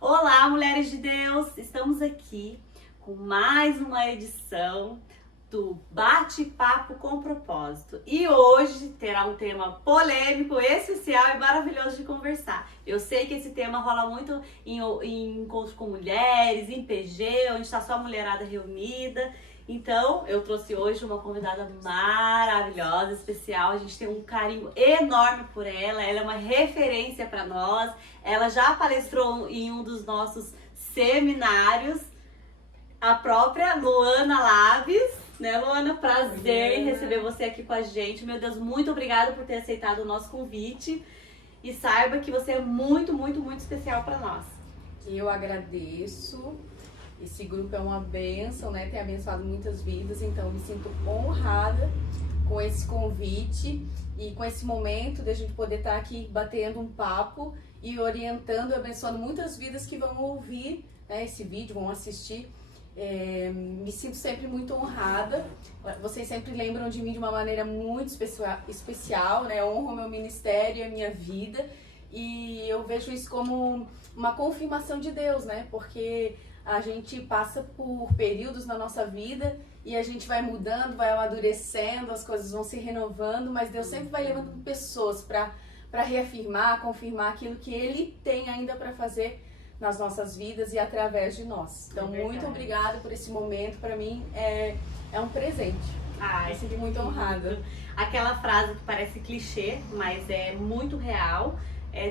Olá, mulheres de Deus! Estamos aqui com mais uma edição do Bate-Papo com Propósito. E hoje terá um tema polêmico, especial e maravilhoso de conversar. Eu sei que esse tema rola muito em encontros com mulheres, em PG, onde está só a mulherada reunida. Então, eu trouxe hoje uma convidada maravilhosa, especial. A gente tem um carinho enorme por ela. Ela é uma referência para nós. Ela já palestrou em um dos nossos seminários. A própria Luana Laves, né, Luana? Prazer em receber você aqui com a gente. Meu Deus, muito obrigada por ter aceitado o nosso convite. E saiba que você é muito, muito, muito especial para nós. Eu agradeço. Esse grupo é uma bênção, né? Tem abençoado muitas vidas, então me sinto honrada com esse convite e com esse momento de a gente poder estar aqui batendo um papo e orientando e abençoando muitas vidas que vão ouvir, né, esse vídeo, vão assistir. Me sinto sempre muito honrada. Vocês sempre lembram de mim de uma maneira muito especial, né? Eu honro o meu ministério e a minha vida e eu vejo isso como uma confirmação de Deus, né? Porque a gente passa por períodos na nossa vida e a gente vai mudando, vai amadurecendo, as coisas vão se renovando, mas Deus sempre vai levando pessoas para reafirmar, confirmar aquilo que Ele tem ainda para fazer nas nossas vidas e através de nós. Então, muito obrigada por esse momento. Para mim, é um presente. Me sinto muito honrada. Aquela frase que parece clichê, mas é muito real.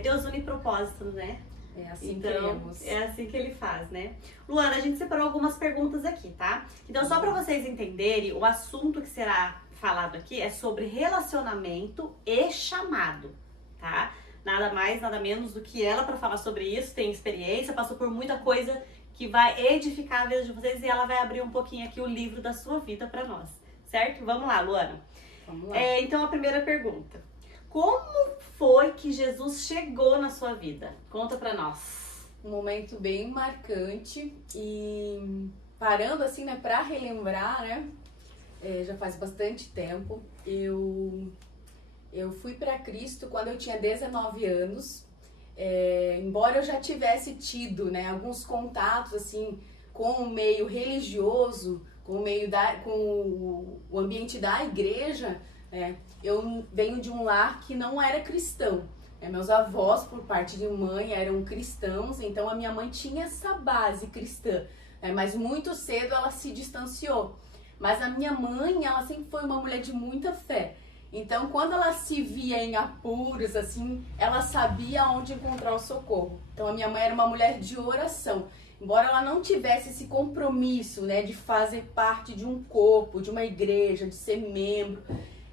Deus une propósito, né? É assim então, que queremos. É assim que ele faz, né? Luana, a gente separou algumas perguntas aqui, tá? Então, só para vocês entenderem, o assunto que será falado aqui é sobre relacionamento e chamado, tá? Nada mais, nada menos do que ela para falar sobre isso, tem experiência, passou por muita coisa que vai edificar a vida de vocês e ela vai abrir um pouquinho aqui o livro da sua vida para nós, certo? Vamos lá, Luana. Vamos lá. Então, a primeira pergunta. Como foi que Jesus chegou na sua vida? Conta pra nós. Um momento bem marcante e parando assim, né, pra relembrar, né, já faz bastante tempo. Eu fui para Cristo quando eu tinha 19 anos, embora eu já tivesse tido, né, alguns contatos assim com o meio religioso, com o ambiente da igreja, né. Eu venho de um lar que não era cristão. Meus avós, por parte de mãe, eram cristãos, então a minha mãe tinha essa base cristã, mas muito cedo ela se distanciou. Mas a minha mãe, ela sempre foi uma mulher de muita fé. Então, quando ela se via em apuros, assim, ela sabia onde encontrar o socorro. Então, a minha mãe era uma mulher de oração. Embora ela não tivesse esse compromisso, né, de fazer parte de um corpo, de uma igreja, de ser membro,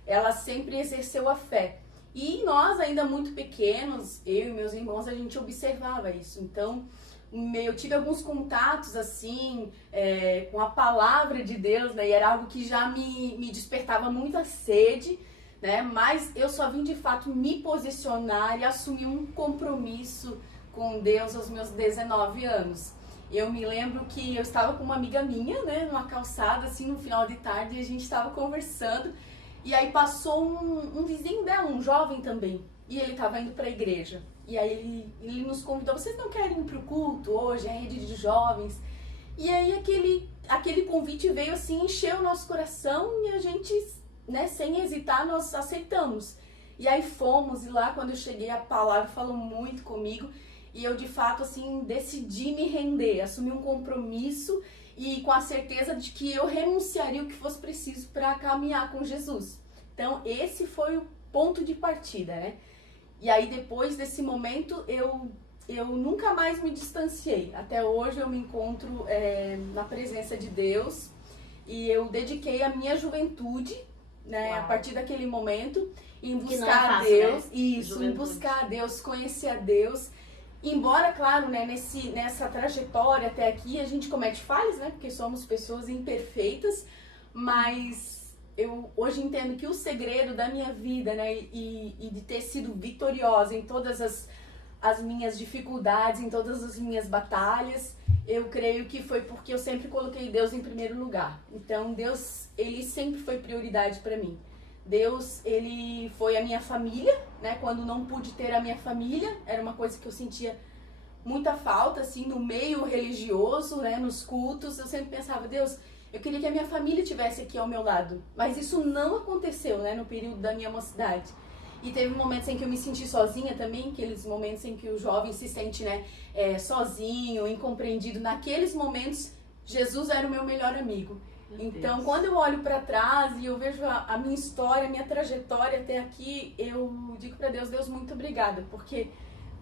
ela sempre exerceu a fé. E nós, ainda muito pequenos, eu e meus irmãos, a gente observava isso. Então, eu tive alguns contatos, assim, com a palavra de Deus, né? E era algo que já me despertava muita sede, né? Mas eu só vim, de fato, me posicionar e assumir um compromisso com Deus aos meus 19 anos. Eu me lembro que eu estava com uma amiga minha, né? Numa calçada, assim, no final de tarde, e a gente estava conversando. E aí passou um vizinho dela, um jovem também, e ele estava indo para a igreja. E aí ele nos convidou: vocês não querem ir para o culto hoje, a rede de jovens? E aí aquele convite veio assim, encheu o nosso coração e a gente, né, sem hesitar, nós aceitamos. E aí fomos, e lá quando eu cheguei a palavra falou muito comigo e eu de fato assim decidi me render, assumir um compromisso e com a certeza de que eu renunciaria o que fosse preciso para caminhar com Jesus. Então, esse foi o ponto de partida, né? E aí, depois desse momento, eu nunca mais me distanciei. Até hoje, eu me encontro na presença de Deus e eu dediquei a minha juventude, né? A partir daquele momento, em buscar a Deus. Né? Isso, em buscar a Deus, conhecer a Deus. Embora, claro, né, nessa trajetória até aqui a gente comete falhas, né, porque somos pessoas imperfeitas, mas eu hoje entendo que o segredo da minha vida, né, e de ter sido vitoriosa em todas as minhas dificuldades, em todas as minhas batalhas, eu creio que foi porque eu sempre coloquei Deus em primeiro lugar. Então, Deus, Ele sempre foi prioridade para mim. Deus, Ele foi a minha família, né? Quando não pude ter a minha família, era uma coisa que eu sentia muita falta, assim, no meio religioso, né, nos cultos. Eu sempre pensava, Deus, eu queria que a minha família estivesse aqui ao meu lado. Mas isso não aconteceu, né, no período da minha mocidade. E teve momentos em que eu me senti sozinha também, aqueles momentos em que o jovem se sente, né, sozinho, incompreendido. Naqueles momentos, Jesus era o meu melhor amigo. Então, quando eu olho para trás e eu vejo a minha história, a minha trajetória até aqui, eu digo para Deus, Deus, muito obrigada, porque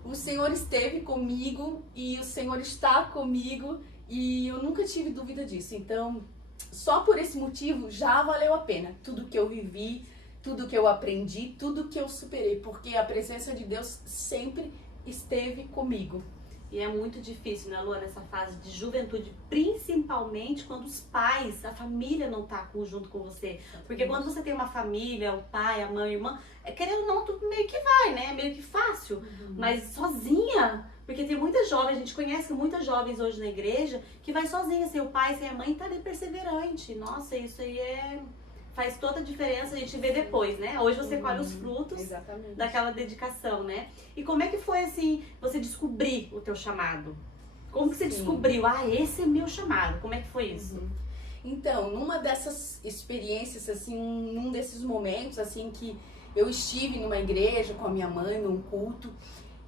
o Senhor esteve comigo e o Senhor está comigo e eu nunca tive dúvida disso. Então, só por esse motivo já valeu a pena tudo que eu vivi, tudo que eu aprendi, tudo que eu superei, porque a presença de Deus sempre esteve comigo. E é muito difícil, né, Luana, nessa fase de juventude, principalmente quando os pais, a família não tá junto com você. Porque quando você tem uma família, o pai, a mãe, a irmã, querendo ou não, tudo meio que vai, né? Meio que fácil. Mas sozinha, porque tem muitas jovens, a gente conhece muitas jovens hoje na igreja, que vai sozinha, sem o pai, sem a mãe, tá ali perseverante. Nossa, isso aí faz toda a diferença, a gente vê depois, né? Hoje você colhe os frutos daquela dedicação, né? E como é que foi, assim, você descobrir o teu chamado? Como que você descobriu? Esse é meu chamado. Como é que foi isso? Então, numa dessas experiências, assim, num desses momentos, assim, que eu estive numa igreja com a minha mãe, num culto,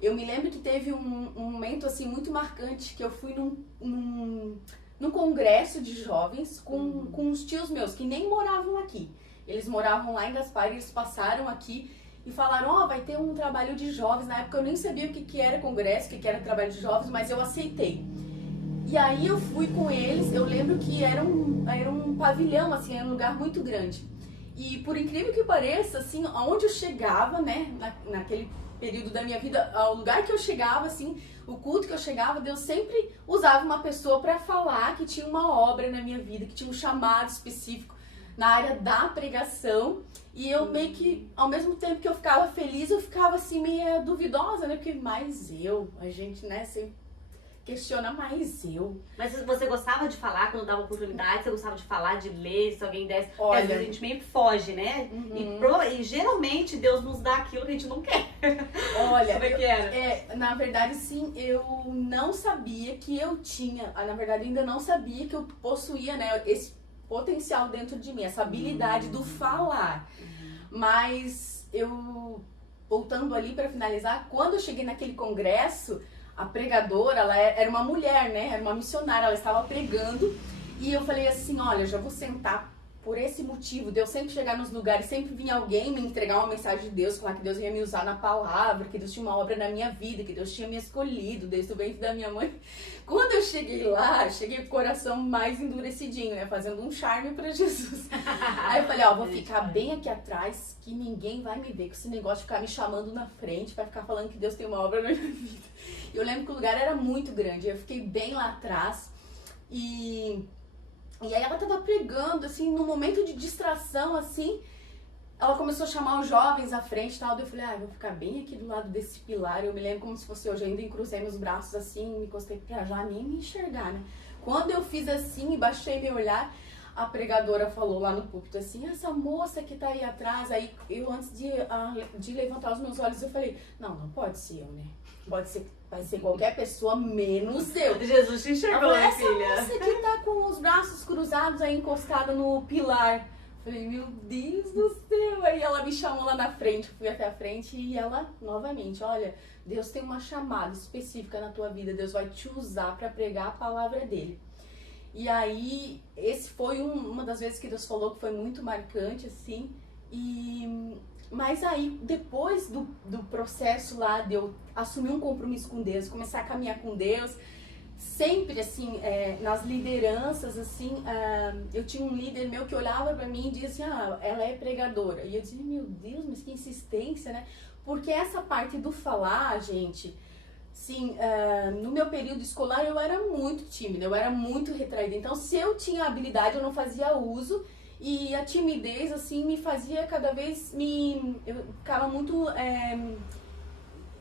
eu me lembro que teve um momento, assim, muito marcante, que eu fui num congresso de jovens com uns tios meus que nem moravam aqui. Eles moravam lá em Gaspar e eles passaram aqui e falaram, vai ter um trabalho de jovens. Na época eu nem sabia o que era congresso, o que era trabalho de jovens, mas eu aceitei. E aí eu fui com eles, eu lembro que era um pavilhão, assim, era um lugar muito grande. E por incrível que pareça, assim, aonde eu chegava, né, naquele período da minha vida, ao lugar que eu chegava, assim, o culto que eu chegava, Deus sempre usava uma pessoa para falar que tinha uma obra na minha vida, que tinha um chamado específico na área da pregação. E eu meio que, ao mesmo tempo que eu ficava feliz, eu ficava assim meio duvidosa, né? Porque a gente, né, sempre questiona mais eu. Mas você gostava de falar quando dava oportunidade? Você gostava de falar, de ler, se alguém desse? Porque Olha, às vezes a gente meio que foge, né? E geralmente Deus nos dá aquilo que a gente não quer. Olha, como é que era? Na verdade, sim, eu não sabia que eu tinha, na verdade, ainda não sabia que eu possuía, né, esse potencial dentro de mim, essa habilidade do falar. Mas eu, voltando ali para finalizar, quando eu cheguei naquele congresso, a pregadora, ela era uma mulher, né? Era uma missionária, ela estava pregando e eu falei assim, olha, eu já vou sentar por esse motivo de eu sempre chegar nos lugares, sempre vinha alguém me entregar uma mensagem de Deus, falar que Deus ia me usar na palavra, que Deus tinha uma obra na minha vida, que Deus tinha me escolhido desde o ventre da minha mãe. Quando eu cheguei lá, cheguei com o coração mais endurecidinho, né? Fazendo um charme pra Jesus. Aí eu falei, vou ficar bem aqui atrás, que ninguém vai me ver, com esse negócio de ficar me chamando na frente, pra ficar falando que Deus tem uma obra na minha vida. E eu lembro que o lugar era muito grande, eu fiquei bem lá atrás e aí ela tava pregando, assim, num momento de distração, assim, ela começou a chamar os jovens à frente e tal, daí eu falei, eu vou ficar bem aqui do lado desse pilar. Eu me lembro como se fosse hoje, eu ainda cruzei meus braços assim, me encostei pra já nem me enxergar, né? Quando eu fiz assim e baixei meu olhar, a pregadora falou lá no púlpito assim, essa moça que tá aí atrás, aí eu antes de levantar os meus olhos, eu falei, não pode ser eu, né? Vai ser qualquer pessoa, menos eu. Jesus te enxergou, minha filha. Essa moça que tá com os braços cruzados aí, encostada no pilar. Falei, meu Deus do céu. Aí ela me chamou lá na frente, eu fui até a frente e ela, novamente, olha, Deus tem uma chamada específica na tua vida, Deus vai te usar para pregar a palavra dele. E aí, esse foi uma das vezes que Deus falou que foi muito marcante, assim, mas aí, depois do processo lá, de eu assumir um compromisso com Deus, começar a caminhar com Deus, sempre, assim, nas lideranças, assim, eu tinha um líder meu que olhava pra mim e dizia assim, ela é pregadora. E eu dizia, meu Deus, mas que insistência, né? Porque essa parte do falar, gente, sim, no meu período escolar eu era muito tímida, eu era muito retraída. Então, se eu tinha habilidade, eu não fazia uso. E a timidez, assim, me fazia cada vez, eu ficava muito,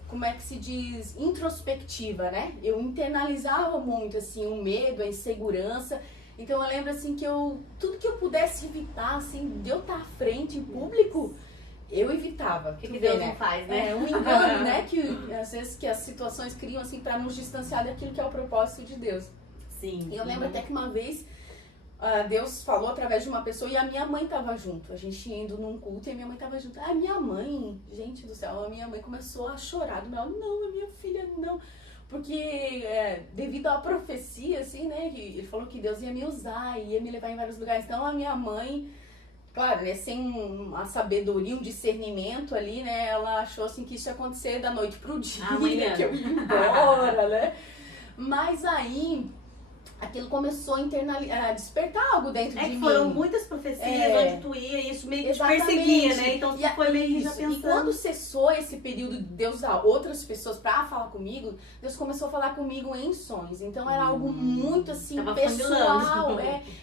como é que se diz, introspectiva, né? Eu internalizava muito, assim, o medo, a insegurança. Então eu lembro, assim, que tudo que eu pudesse evitar, assim, de eu estar à frente, em público, eu evitava. O que Deus não faz, né? Um engano, né? Que às vezes que as situações criam assim para nos distanciar daquilo que é o propósito de Deus. Sim. E eu lembro até que uma vez Deus falou através de uma pessoa e a minha mãe tava junto. A gente indo num culto e a minha mãe tava junto. A minha mãe, gente do céu, a minha mãe começou a chorar. Não, a minha filha não. Porque devido à profecia, assim, né? Que ele falou que Deus ia me usar, ia me levar em vários lugares. Então a minha mãe, claro, né, sem uma sabedoria, um discernimento ali, né? Ela achou assim que isso ia acontecer da noite pro dia, que eu ia embora, né? Mas aí aquilo começou a despertar algo dentro de mim. Foram muitas profecias onde tu ia e isso meio que te perseguia, né? Então tu foi meio que já pensando. E quando cessou esse período de Deus usar outras pessoas pra falar comigo, Deus começou a falar comigo em sonhos. Então era algo muito assim, pessoal.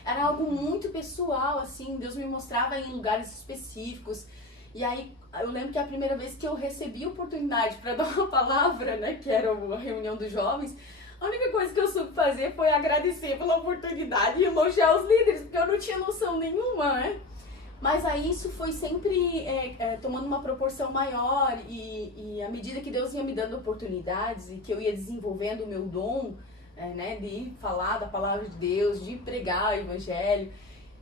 Era algo muito pessoal, assim. Deus me mostrava em lugares específicos. E aí eu lembro que a primeira vez que eu recebi a oportunidade pra dar uma palavra, né? Que era a reunião dos jovens. A única coisa que eu soube fazer foi agradecer pela oportunidade e elogiar os líderes, porque eu não tinha noção nenhuma, né? Mas aí isso foi sempre tomando uma proporção maior e à medida que Deus ia me dando oportunidades e que eu ia desenvolvendo o meu dom, né, de falar da palavra de Deus, de pregar o evangelho.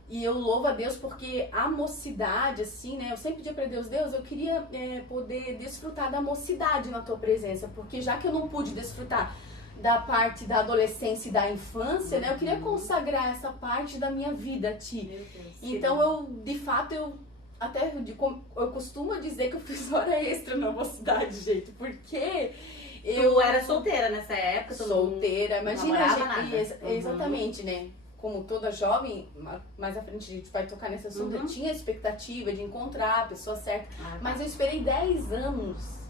E eu louvo a Deus porque a mocidade, assim, né? Eu sempre pedia pra Deus, eu queria poder desfrutar da mocidade na tua presença, porque já que eu não pude desfrutar da parte da adolescência e da infância, né? Eu queria consagrar essa parte da minha vida a ti. Então eu costumo dizer que eu fiz hora extra na mocidade, gente, porque eu era solteira nessa época, solteira, imagina, gente, nada. Exatamente, né? Como toda jovem, mais à frente a gente vai tocar nesse assunto, eu tinha a expectativa de encontrar a pessoa certa, mas eu esperei 10 anos.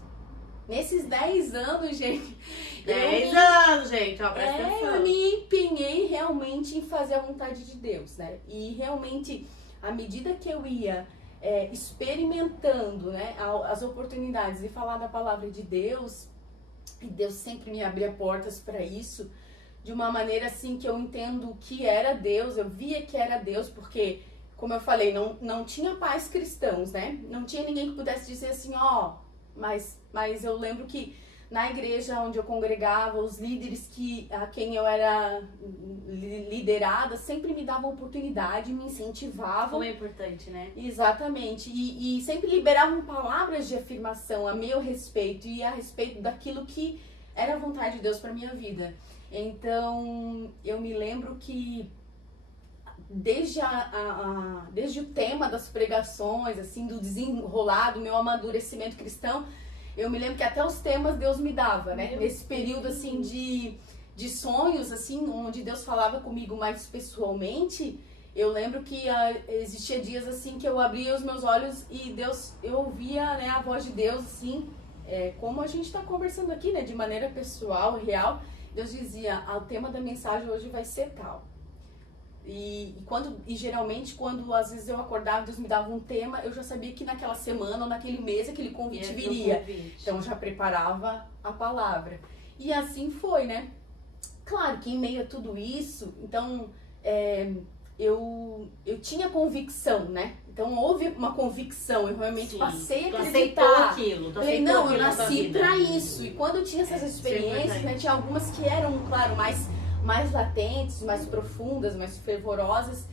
Nesses 10 anos, gente. 10 anos, gente, ó, presta atenção. Eu me empenhei realmente em fazer a vontade de Deus, né? E realmente, à medida que eu ia experimentando, né, as oportunidades de falar da palavra de Deus, e Deus sempre me abria portas para isso, de uma maneira assim que eu entendo que era Deus, eu via que era Deus, porque, como eu falei, não tinha pais cristãos, né? Não tinha ninguém que pudesse dizer assim, mas eu lembro que na igreja onde eu congregava, os líderes a quem eu era liderada sempre me davam oportunidade, me incentivavam. Como é importante, né? Exatamente. E sempre liberavam palavras de afirmação a meu respeito e a respeito daquilo que era a vontade de Deus para minha vida. Então, eu me lembro que desde o tema das pregações, assim, do desenrolar, do meu amadurecimento cristão, eu me lembro que até os temas Deus me dava, né? Nesse período, assim, de sonhos, assim, onde Deus falava comigo mais pessoalmente, eu lembro que existia dias, assim, que eu abria os meus olhos e eu ouvia, né, a voz de Deus, assim, como a gente está conversando aqui, né, de maneira pessoal, real. Deus dizia, o tema da mensagem hoje vai ser tal. E geralmente, quando às vezes eu acordava, Deus me dava um tema, eu já sabia que naquela semana ou naquele mês aquele convite viria. Então eu já preparava a palavra. E assim foi, né? Claro que em meio a tudo isso, então eu tinha convicção, né? Então houve uma convicção, eu realmente passei a acreditar. Aquilo, falei, não, eu nasci pra isso. E quando eu tinha essas experiências, né, tinha algumas que eram, claro, mais latentes, mais profundas, mais fervorosas,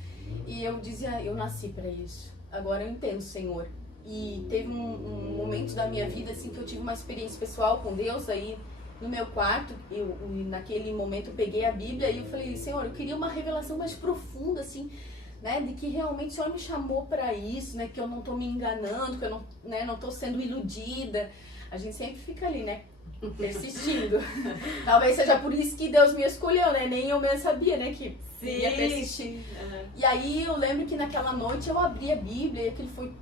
e eu dizia, eu nasci para isso, agora eu entendo, Senhor. E teve um momento da minha vida, assim, que eu tive uma experiência pessoal com Deus, aí no meu quarto, naquele momento eu peguei a Bíblia e eu falei, Senhor, eu queria uma revelação mais profunda, assim, né, de que realmente o Senhor me chamou para isso, né, que eu não tô me enganando, que eu não tô sendo iludida. A gente sempre fica ali, né, persistindo. Talvez seja por isso que Deus me escolheu, né? Nem eu mesmo sabia, né? Que ia persistir. E aí eu lembro que naquela noite eu abri a Bíblia e aquilo foi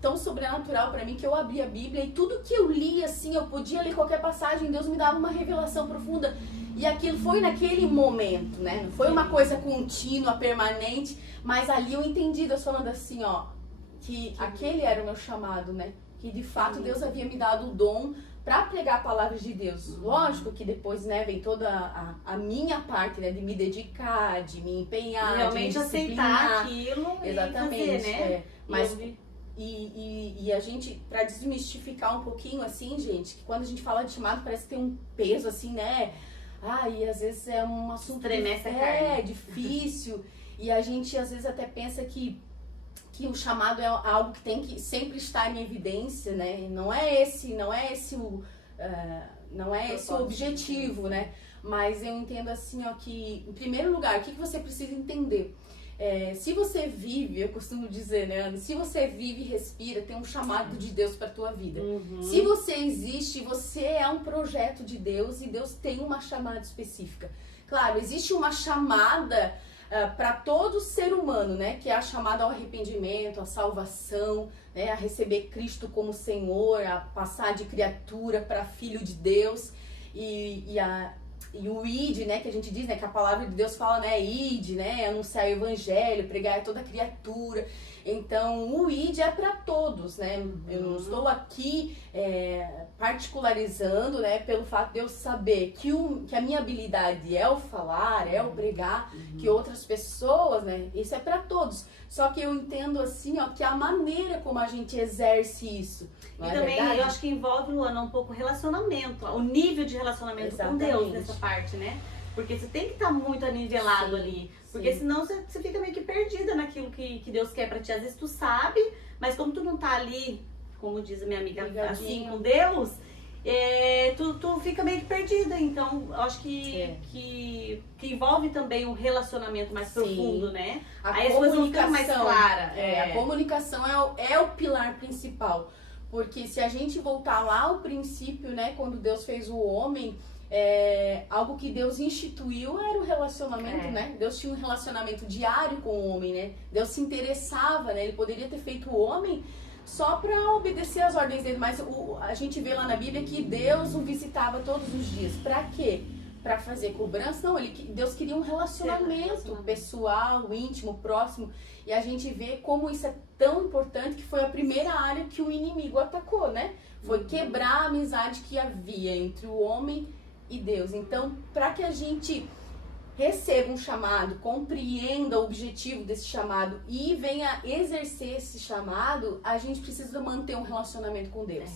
tão sobrenatural pra mim que eu abri a Bíblia e tudo que eu li, assim, eu podia ler qualquer passagem, Deus me dava uma revelação profunda. E aquilo foi naquele momento, né? Não foi uma coisa contínua, permanente, mas ali eu entendi Deus falando assim, que aquele era o meu chamado, né? Que de fato Deus havia me dado o dom para pregar palavras de Deus. Lógico que depois, né, vem toda a minha parte, né, de me dedicar, de me empenhar, realmente de me aceitar aquilo. Exatamente, e fazer, né? Mas E a gente, pra desmistificar um pouquinho, assim, gente, que quando a gente fala de chamado parece que tem um peso, assim, né? E às vezes é um assunto Estremece a carne. difícil. E a gente, às vezes, até pensa que o chamado é algo que tem que sempre estar em evidência, né? E não é esse o objetivo, né? Mas eu entendo assim, ó, que, em primeiro lugar, o que você precisa entender? Se você vive, eu costumo dizer, né, Ana? Se você vive e respira, tem um chamado de Deus para tua vida. Se você existe, você é um projeto de Deus e Deus tem uma chamada específica. Claro, existe uma chamada para todo ser humano, né? Que é a chamada ao arrependimento, à salvação, né? A receber Cristo como Senhor, a passar de criatura para filho de Deus e o id, né, que a gente diz, né, que a palavra de Deus fala, né, id, né, anunciar o evangelho, pregar a toda criatura. Então, o id é para todos, né? Eu não estou aqui particularizando, né, pelo fato de eu saber que a minha habilidade é o falar, é o pregar, que outras pessoas, né, isso é para todos. Só que eu entendo assim, ó, que a maneira como a gente exerce isso. E também verdade? eu acho que envolve, Luana, um pouco relacionamento, o nível de relacionamento com Deus nessa parte, né? Porque você tem que estar muito anivelado ali. Porque senão você fica meio que perdida naquilo que Deus quer pra ti. Às vezes tu sabe, mas como tu não tá ali, como diz a minha amiga, assim, com Deus, tu fica meio que perdida. Então, eu acho que envolve também um relacionamento mais profundo, né? Aí as coisas vão ficando mais claras. A comunicação é o pilar principal. Porque se a gente voltar lá ao princípio, né, quando Deus fez o homem, algo que Deus instituiu era o relacionamento, né? Deus tinha um relacionamento diário com o homem, né? Deus se interessava, né? Ele poderia ter feito o homem só para obedecer às ordens dele, mas a gente vê lá na Bíblia que Deus o visitava todos os dias. Para quê? Para fazer cobrança? Não, Deus queria um relacionamento pessoal, íntimo, próximo. E a gente vê como isso é tão importante, que foi a primeira área que o inimigo atacou, né? Foi quebrar a amizade que havia entre o homem e Deus. Então, para que a gente receba um chamado, compreenda o objetivo desse chamado e venha exercer esse chamado, a gente precisa manter um relacionamento com Deus.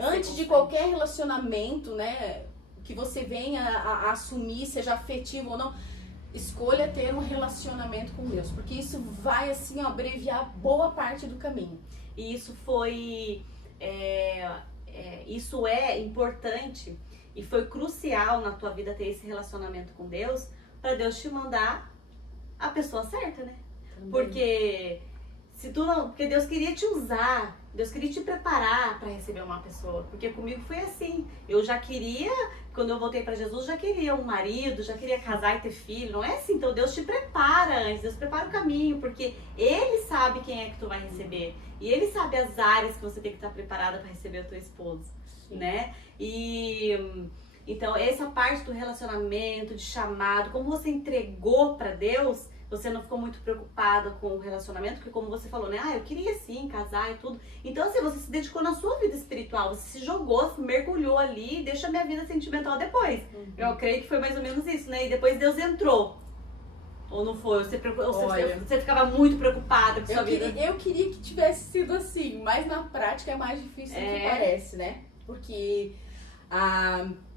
Antes de qualquer relacionamento, né, que você venha a assumir, seja afetivo ou não, escolha ter um relacionamento com Deus, porque isso vai, assim, ó, abreviar boa parte do caminho. E isso foi... isso é importante e foi crucial na tua vida ter esse relacionamento com Deus, para Deus te mandar a pessoa certa, né? Porque porque Deus queria te usar, Deus queria te preparar para receber uma pessoa, porque comigo foi assim. Eu já queria, quando eu voltei para Jesus, já queria um marido, já queria casar e ter filho, não é assim? Então Deus te prepara antes, Deus prepara o caminho, porque Ele sabe quem é que tu vai receber e Ele sabe as áreas que você tem que estar preparada para receber a tua esposa, né? Então essa parte do relacionamento, de chamado, como você entregou para Deus, você não ficou muito preocupada com o relacionamento, porque como você falou, né? Eu queria sim casar e tudo. Então, assim, você se dedicou na sua vida espiritual, você se jogou, se mergulhou ali, deixa a minha vida sentimental depois. Eu creio que foi mais ou menos isso, né? E depois Deus entrou. Ou não foi? Você ficava muito preocupada com a sua vida? Eu queria que tivesse sido assim, mas na prática é mais difícil do que parece, né? Porque,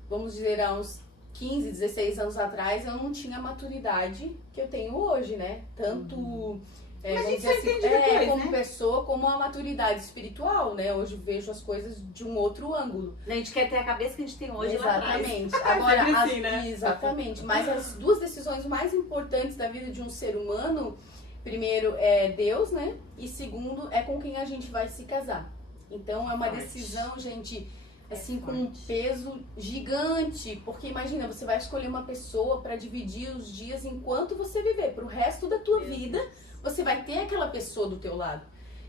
vamos dizer, há uns 15, 16 anos atrás, eu não tinha a maturidade que eu tenho hoje, né? Tanto Mas isso assim, depois, como né? pessoa, como a maturidade espiritual, né? Hoje eu vejo as coisas de um outro ângulo. A gente quer ter a cabeça que a gente tem hoje. Exatamente. Lá atrás. Agora, assim, né? Exatamente. Mas as duas decisões mais importantes da vida de um ser humano, primeiro é Deus, né? E segundo é com quem a gente vai se casar. Então é uma decisão, gente, assim, com um peso gigante, porque imagina, você vai escolher uma pessoa para dividir os dias enquanto você viver, pro resto da tua vida, você vai ter aquela pessoa do teu lado.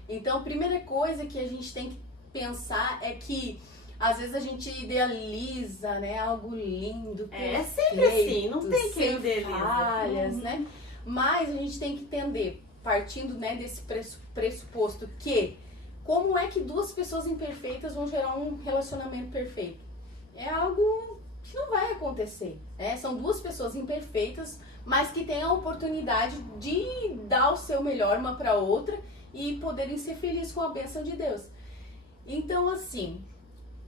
Então, a primeira coisa que a gente tem que pensar é que às vezes a gente idealiza, né, algo lindo, perfeito, é sempre assim, não tem quem idealiza, falhas, né? Mas a gente tem que entender, partindo, né, desse pressuposto que como é que duas pessoas imperfeitas vão gerar um relacionamento perfeito? É algo que não vai acontecer, né? São duas pessoas imperfeitas, mas que têm a oportunidade de dar o seu melhor uma para outra e poderem ser felizes com a bênção de Deus. Então, assim,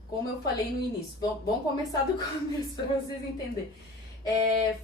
como eu falei no início, vamos começar do começo para vocês entenderem.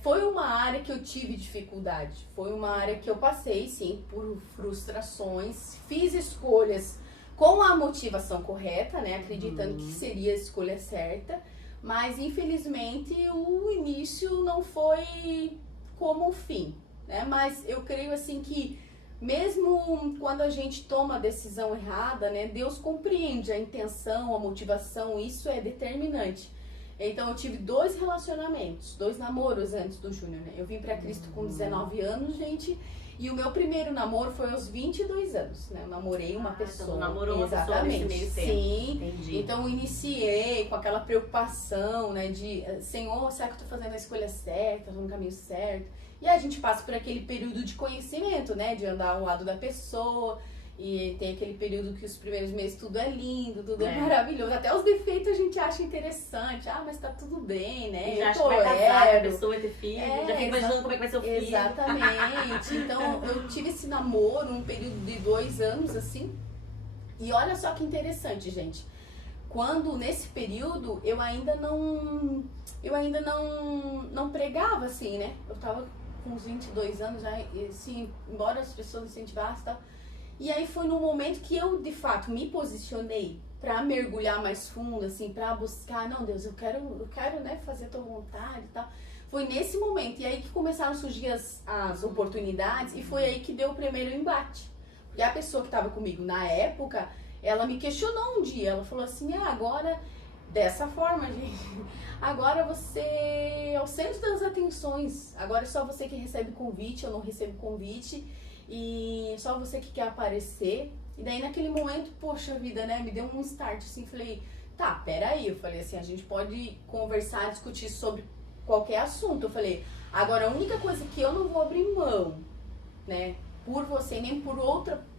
Foi uma área que eu tive dificuldade, foi uma área que eu passei, sim, por frustrações, fiz escolhas com a motivação correta, né, acreditando que seria a escolha certa, mas infelizmente o início não foi como o fim, né, mas eu creio assim que mesmo quando a gente toma a decisão errada, né, Deus compreende a intenção, a motivação, isso é determinante. Então eu tive 2 relacionamentos, 2 namoros antes do Júnior, né? Eu vim pra Cristo com 19 anos, gente, e o meu primeiro namoro foi aos 22 anos, né? Eu namorei uma pessoa. Então namorou uma pessoa nesse meio tempo. Sim. Entendi. Então eu iniciei com aquela preocupação, né, de Senhor, será que eu tô fazendo a escolha certa, tô no caminho certo? E a gente passa por aquele período de conhecimento, né, de andar ao lado da pessoa. E tem aquele período que os primeiros meses tudo é lindo, tudo é maravilhoso. Até os defeitos a gente acha interessante. Ah, mas tá tudo bem, né? Já acha que vai casar com a pessoa e ter filho. Já fica imaginando como é que vai ser o filho. Exatamente. Então, eu tive esse namoro, um período de 2 anos, assim. E olha só que interessante, gente. Quando, nesse período, eu ainda não pregava, assim, né? Eu tava com uns 22 anos, já, assim, embora as pessoas incentivassem e tal. E aí foi no momento que eu, de fato, me posicionei pra mergulhar mais fundo, assim, pra buscar, não, Deus, eu quero, né, fazer a tua vontade e tal. Foi nesse momento, e aí que começaram a surgir as oportunidades, e foi aí que deu o primeiro embate. Porque a pessoa que estava comigo na época, ela me questionou um dia, ela falou assim, agora, dessa forma, gente, agora você é o centro das atenções, agora é só você que recebe convite, eu não recebo convite, e só você que quer aparecer. E daí naquele momento, poxa vida, né, me deu um start assim, falei, tá, peraí, eu falei assim, a gente pode conversar, discutir sobre qualquer assunto, eu falei, agora a única coisa que eu não vou abrir mão, né, por você, nem por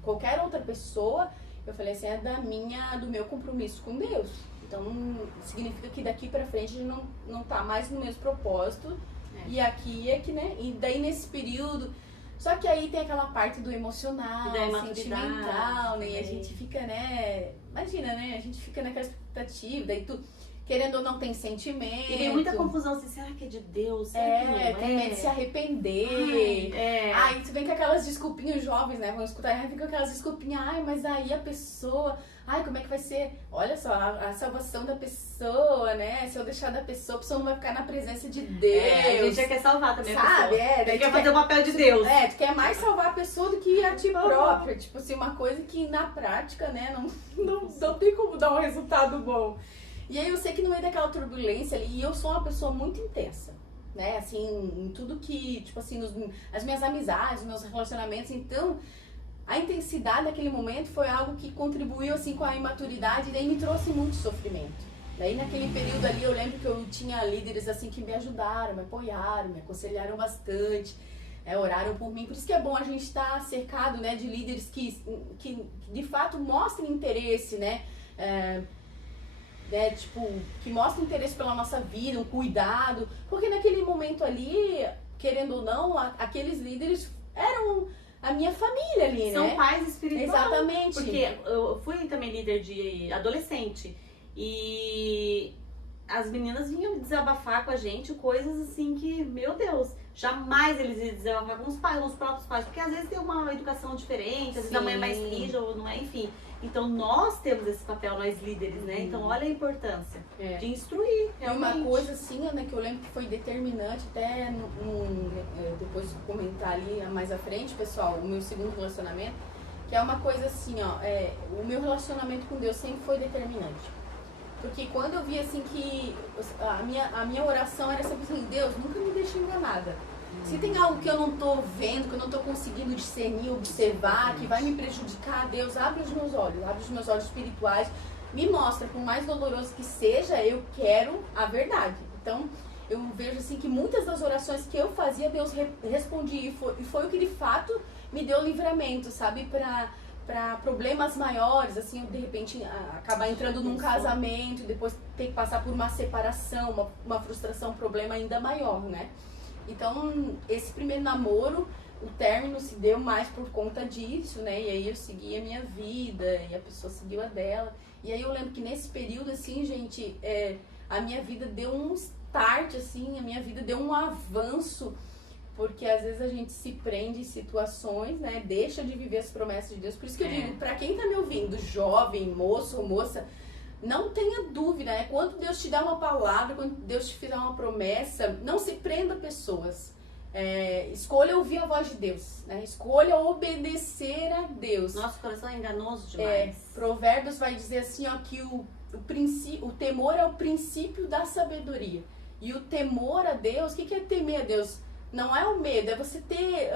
qualquer outra pessoa, eu falei assim, do meu compromisso com Deus. Então significa que daqui pra frente a gente não tá mais no mesmo propósito, e aqui é que, né, e daí nesse período. Só que aí tem aquela parte do emocional, sentimental, né? E a gente fica, né? Imagina, né? A gente fica naquela expectativa, daí tu, querendo ou não, tem sentimento. E tem muita confusão, assim, será que é de Deus? Tem medo de se arrepender. Aí tu vem com aquelas desculpinhas jovens, né? Vamos escutar, aí vem com aquelas desculpinhas, mas aí a pessoa, como é que vai ser? Olha só, a salvação da pessoa, né? Se eu deixar da pessoa, a pessoa não vai ficar na presença de Deus. A gente já quer salvar também a sabe? pessoa. Daí quer fazer o papel de Deus. Tu quer mais salvar a pessoa do que a ti própria. Tipo assim, uma coisa que na prática, né, não tem como dar um resultado bom. E aí eu sei que no meio daquela turbulência ali, e eu sou uma pessoa muito intensa, né, assim, em tudo que, tipo assim, as minhas amizades, meus relacionamentos, então a intensidade daquele momento foi algo que contribuiu, assim, com a imaturidade e daí me trouxe muito sofrimento. Daí naquele período ali eu lembro que eu tinha líderes, assim, que me ajudaram, me apoiaram, me aconselharam bastante, oraram por mim. Por isso que é bom a gente estar cercado, né, de líderes que de fato mostrem interesse, né, tipo, que mostra interesse pela nossa vida, um cuidado, porque naquele momento ali, querendo ou não, aqueles líderes eram a minha família ali, São né? pais espirituais. Exatamente. Porque eu fui também líder de adolescente e as meninas vinham desabafar com a gente coisas assim que, meu Deus, jamais eles iam desabafar com os pais, com os próprios pais, porque às vezes tem uma educação diferente, às vezes a mãe é mais rígida ou não é, enfim. Então nós temos esse papel, nós líderes, né? Então olha a importância de instruir, realmente. E uma coisa assim, né, que eu lembro que foi determinante, até depois comentar ali mais à frente, pessoal, o meu segundo relacionamento, que é uma coisa assim, o meu relacionamento com Deus sempre foi determinante. Porque quando eu vi assim que a minha oração era sempre assim, Deus, nunca me deixe enganada. Se tem algo que eu não tô vendo, que eu não tô conseguindo discernir, observar, que vai me prejudicar, Deus, abre os meus olhos espirituais, me mostra, por mais doloroso que seja, eu quero a verdade. Então, eu vejo assim que muitas das orações que eu fazia, Deus respondia, e foi o que de fato me deu livramento, sabe, para problemas maiores, assim, eu de repente acabar entrando num casamento, e depois ter que passar por uma separação, uma frustração, um problema ainda maior, né? Então, esse primeiro namoro o término se deu mais por conta disso, né? E aí eu segui a minha vida e a pessoa seguiu a dela. E aí eu lembro que nesse período, assim, gente, a minha vida deu um start, assim, a minha vida deu um avanço, porque às vezes a gente se prende em situações, né? Deixa de viver as promessas de Deus. Por isso que eu digo, pra quem tá me ouvindo, jovem, moço ou moça, não tenha dúvida, né? Quando Deus te dá uma palavra, quando Deus te fizer uma promessa, não se prenda a pessoas. Escolha ouvir a voz de Deus, né? Escolha obedecer a Deus. Nosso coração é enganoso demais. Provérbios vai dizer assim, ó, que o temor é o princípio da sabedoria. E o temor a Deus, o que é temer a Deus? Não é o medo, é você ter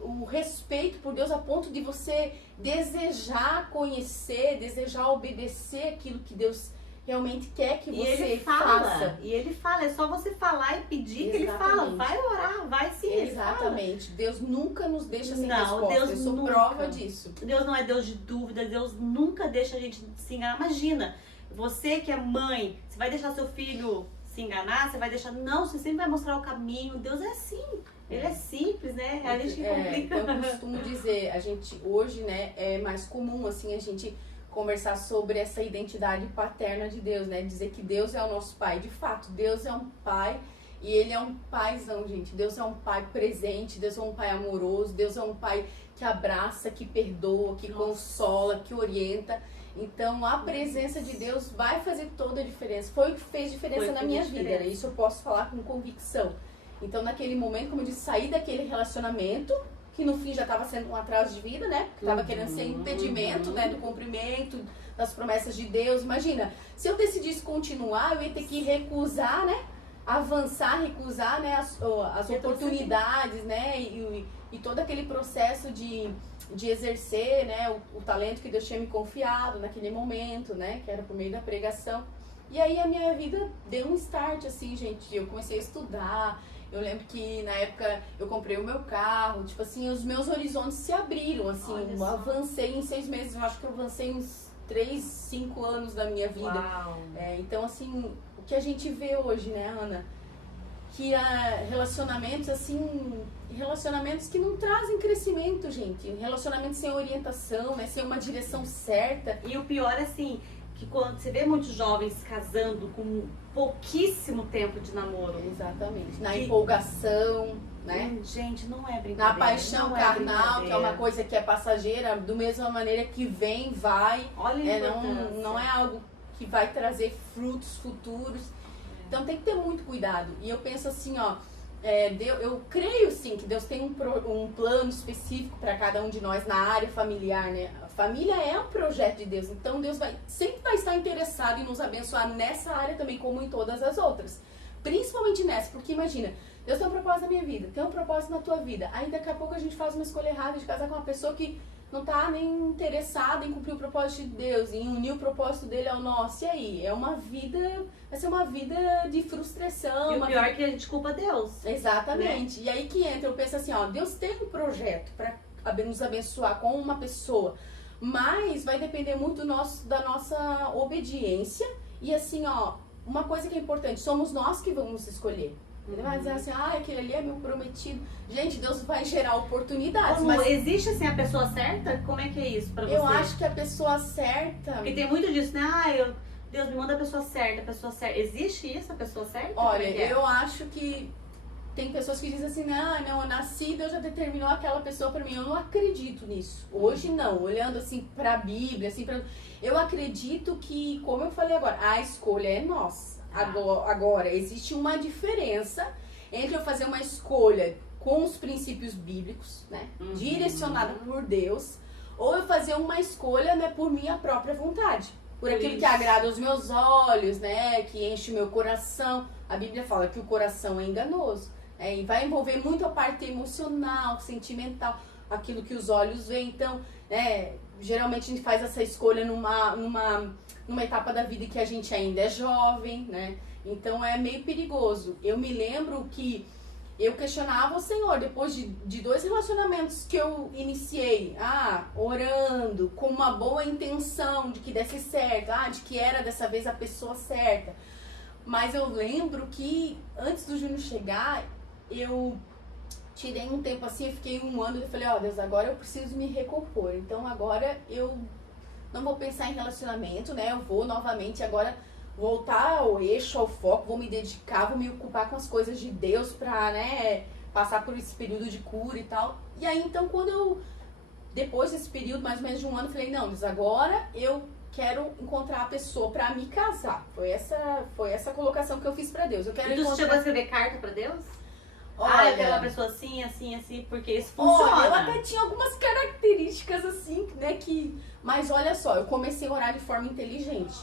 o respeito por Deus a ponto de você desejar conhecer, desejar obedecer aquilo que Deus realmente quer que você faça. E ele fala, é só você falar e pedir. Exatamente. Que ele fala, vai orar, vai sim. Exatamente. Deus nunca nos deixa sem resposta. Deus eu sou nunca. Prova disso. Deus não é Deus de dúvida, Deus nunca deixa a gente se enganar. Imagina, você que é mãe, você vai deixar seu filho se enganar, você vai deixar... Não, você sempre vai mostrar o caminho. Deus é assim. Ele é simples, né? A gente complica. Então eu costumo dizer, a gente hoje, né, é mais comum, assim, a gente conversar sobre essa identidade paterna de Deus, né? Dizer que Deus é o nosso pai. De fato, Deus é um pai e ele é um paizão, gente. Deus é um pai presente, Deus é um pai amoroso, Deus é um pai que abraça, que perdoa, que consola, que orienta. Então, a presença de Deus vai fazer toda a diferença. Foi o que fez diferença na minha vida, né? Isso eu posso falar com convicção. Então, naquele momento, como eu disse, sair daquele relacionamento que no fim já estava sendo um atraso de vida, né? Que estava querendo ser impedimento, né, do cumprimento das promessas de Deus. Imagina, se eu decidisse continuar, eu ia ter que recusar, né? Avançar, recusar, né, as oportunidades, né? E todo aquele processo de exercer, né, o talento que Deus tinha me confiado naquele momento, né? Que era por meio da pregação. E aí a minha vida deu um start, assim, gente. Eu comecei a estudar. Eu lembro que na época eu comprei o meu carro, tipo assim, os meus horizontes se abriram, assim, eu avancei em 6 meses, eu acho que eu avancei uns 3, 5 anos da minha vida. Então, assim, o que a gente vê hoje, né, Ana? Que relacionamentos, assim, relacionamentos que não trazem crescimento, gente, relacionamentos sem orientação, né, sem uma direção certa. E o pior, assim, que quando você vê muitos jovens casando com pouquíssimo tempo de namoro. Exatamente. Na empolgação, né? Gente, não é brincadeira. Na paixão carnal, que é uma coisa que é passageira, do mesma maneira que vem, vai. Olha não é algo que vai trazer frutos futuros. Então tem que ter muito cuidado. E eu penso assim, ó, eu creio sim que Deus tem um plano específico para cada um de nós na área familiar, né? A família é um projeto de Deus, então Deus sempre vai estar interessado em nos abençoar nessa área também, como em todas as outras. Principalmente nessa, porque imagina, Deus tem um propósito na minha vida, tem um propósito na tua vida. Aí daqui a pouco a gente faz uma escolha errada de casar com uma pessoa que não tá nem interessada em cumprir o propósito de Deus, em unir o propósito dele ao nosso. E aí? Vai ser uma vida de frustração. E o pior é que a gente culpa Deus. Exatamente. Né? E aí que entra, eu penso assim, ó, Deus tem um projeto para nos abençoar com uma pessoa, mas vai depender muito da nossa obediência. E assim, ó, uma coisa que é importante, somos nós que vamos escolher. Ele vai dizer assim, aquele ali é meu prometido. Gente, Deus vai gerar oportunidades. Mas existe assim a pessoa certa? Como é que é isso pra você? Eu acho que a pessoa certa... Porque tem muito disso, né? Deus me manda a pessoa certa, a pessoa certa. Existe isso, a pessoa certa? Olha, eu acho que tem pessoas que dizem assim, não, eu nasci, Deus já determinou aquela pessoa pra mim. Eu não acredito nisso. Hoje não, olhando assim pra Bíblia, assim, eu acredito que, como eu falei agora, a escolha é nossa. Agora, existe uma diferença entre eu fazer uma escolha com os princípios bíblicos, né, direcionada por Deus, ou eu fazer uma escolha, né, por minha própria vontade, por aquilo que agrada os meus olhos, né, que enche o meu coração. A Bíblia fala que o coração é enganoso, e vai envolver muito a parte emocional, sentimental, aquilo que os olhos veem. Então, geralmente a gente faz essa escolha numa etapa da vida que a gente ainda é jovem, né? Então é meio perigoso. Eu me lembro que eu questionava o Senhor depois de 2 relacionamentos que eu iniciei, orando, com uma boa intenção de que desse certo, de que era dessa vez a pessoa certa. Mas eu lembro que antes do Júnior chegar, eu tirei um tempo assim, eu fiquei um ano e falei, ó, Deus, agora eu preciso me recompor. Então agora eu não vou pensar em relacionamento, né? Eu vou novamente agora voltar ao eixo, ao foco, vou me dedicar, vou me ocupar com as coisas de Deus pra, né, passar por esse período de cura e tal. E aí então quando eu, depois desse período, mais ou menos de um ano, eu falei, não, Deus, agora eu quero encontrar a pessoa pra me casar. Foi essa colocação que eu fiz pra Deus. Eu quero E tu encontrar... chegou a escrever carta pra Deus? Olha, eu quero uma pessoa assim, assim, assim, porque isso funciona. Olha, eu até tinha algumas características assim, né, que... Mas olha só, eu comecei a orar de forma inteligente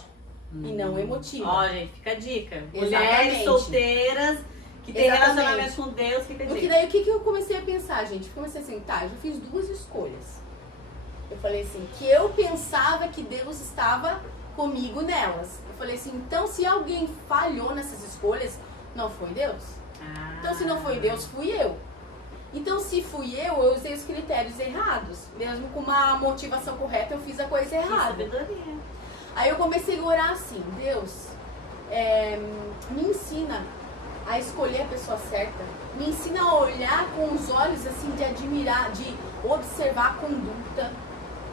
e não emotiva. Ó, gente, fica a dica. Mulheres Exatamente. solteiras que têm Exatamente. relacionamento com Deus, fica a Porque dica. daí o que eu comecei a pensar, gente? Eu comecei assim, tá, eu já fiz 2 escolhas. Eu falei assim, que eu pensava que Deus estava comigo nelas. Eu falei assim, então se alguém falhou nessas escolhas, não foi Deus. Então se não foi Deus, fui eu. Então se fui eu usei os critérios errados. Mesmo com uma motivação correta, eu fiz a coisa Que errada. sabedoria. Aí eu comecei a orar assim, Deus, me ensina a escolher a pessoa certa. Me ensina a olhar com os olhos assim, de admirar, de observar a conduta,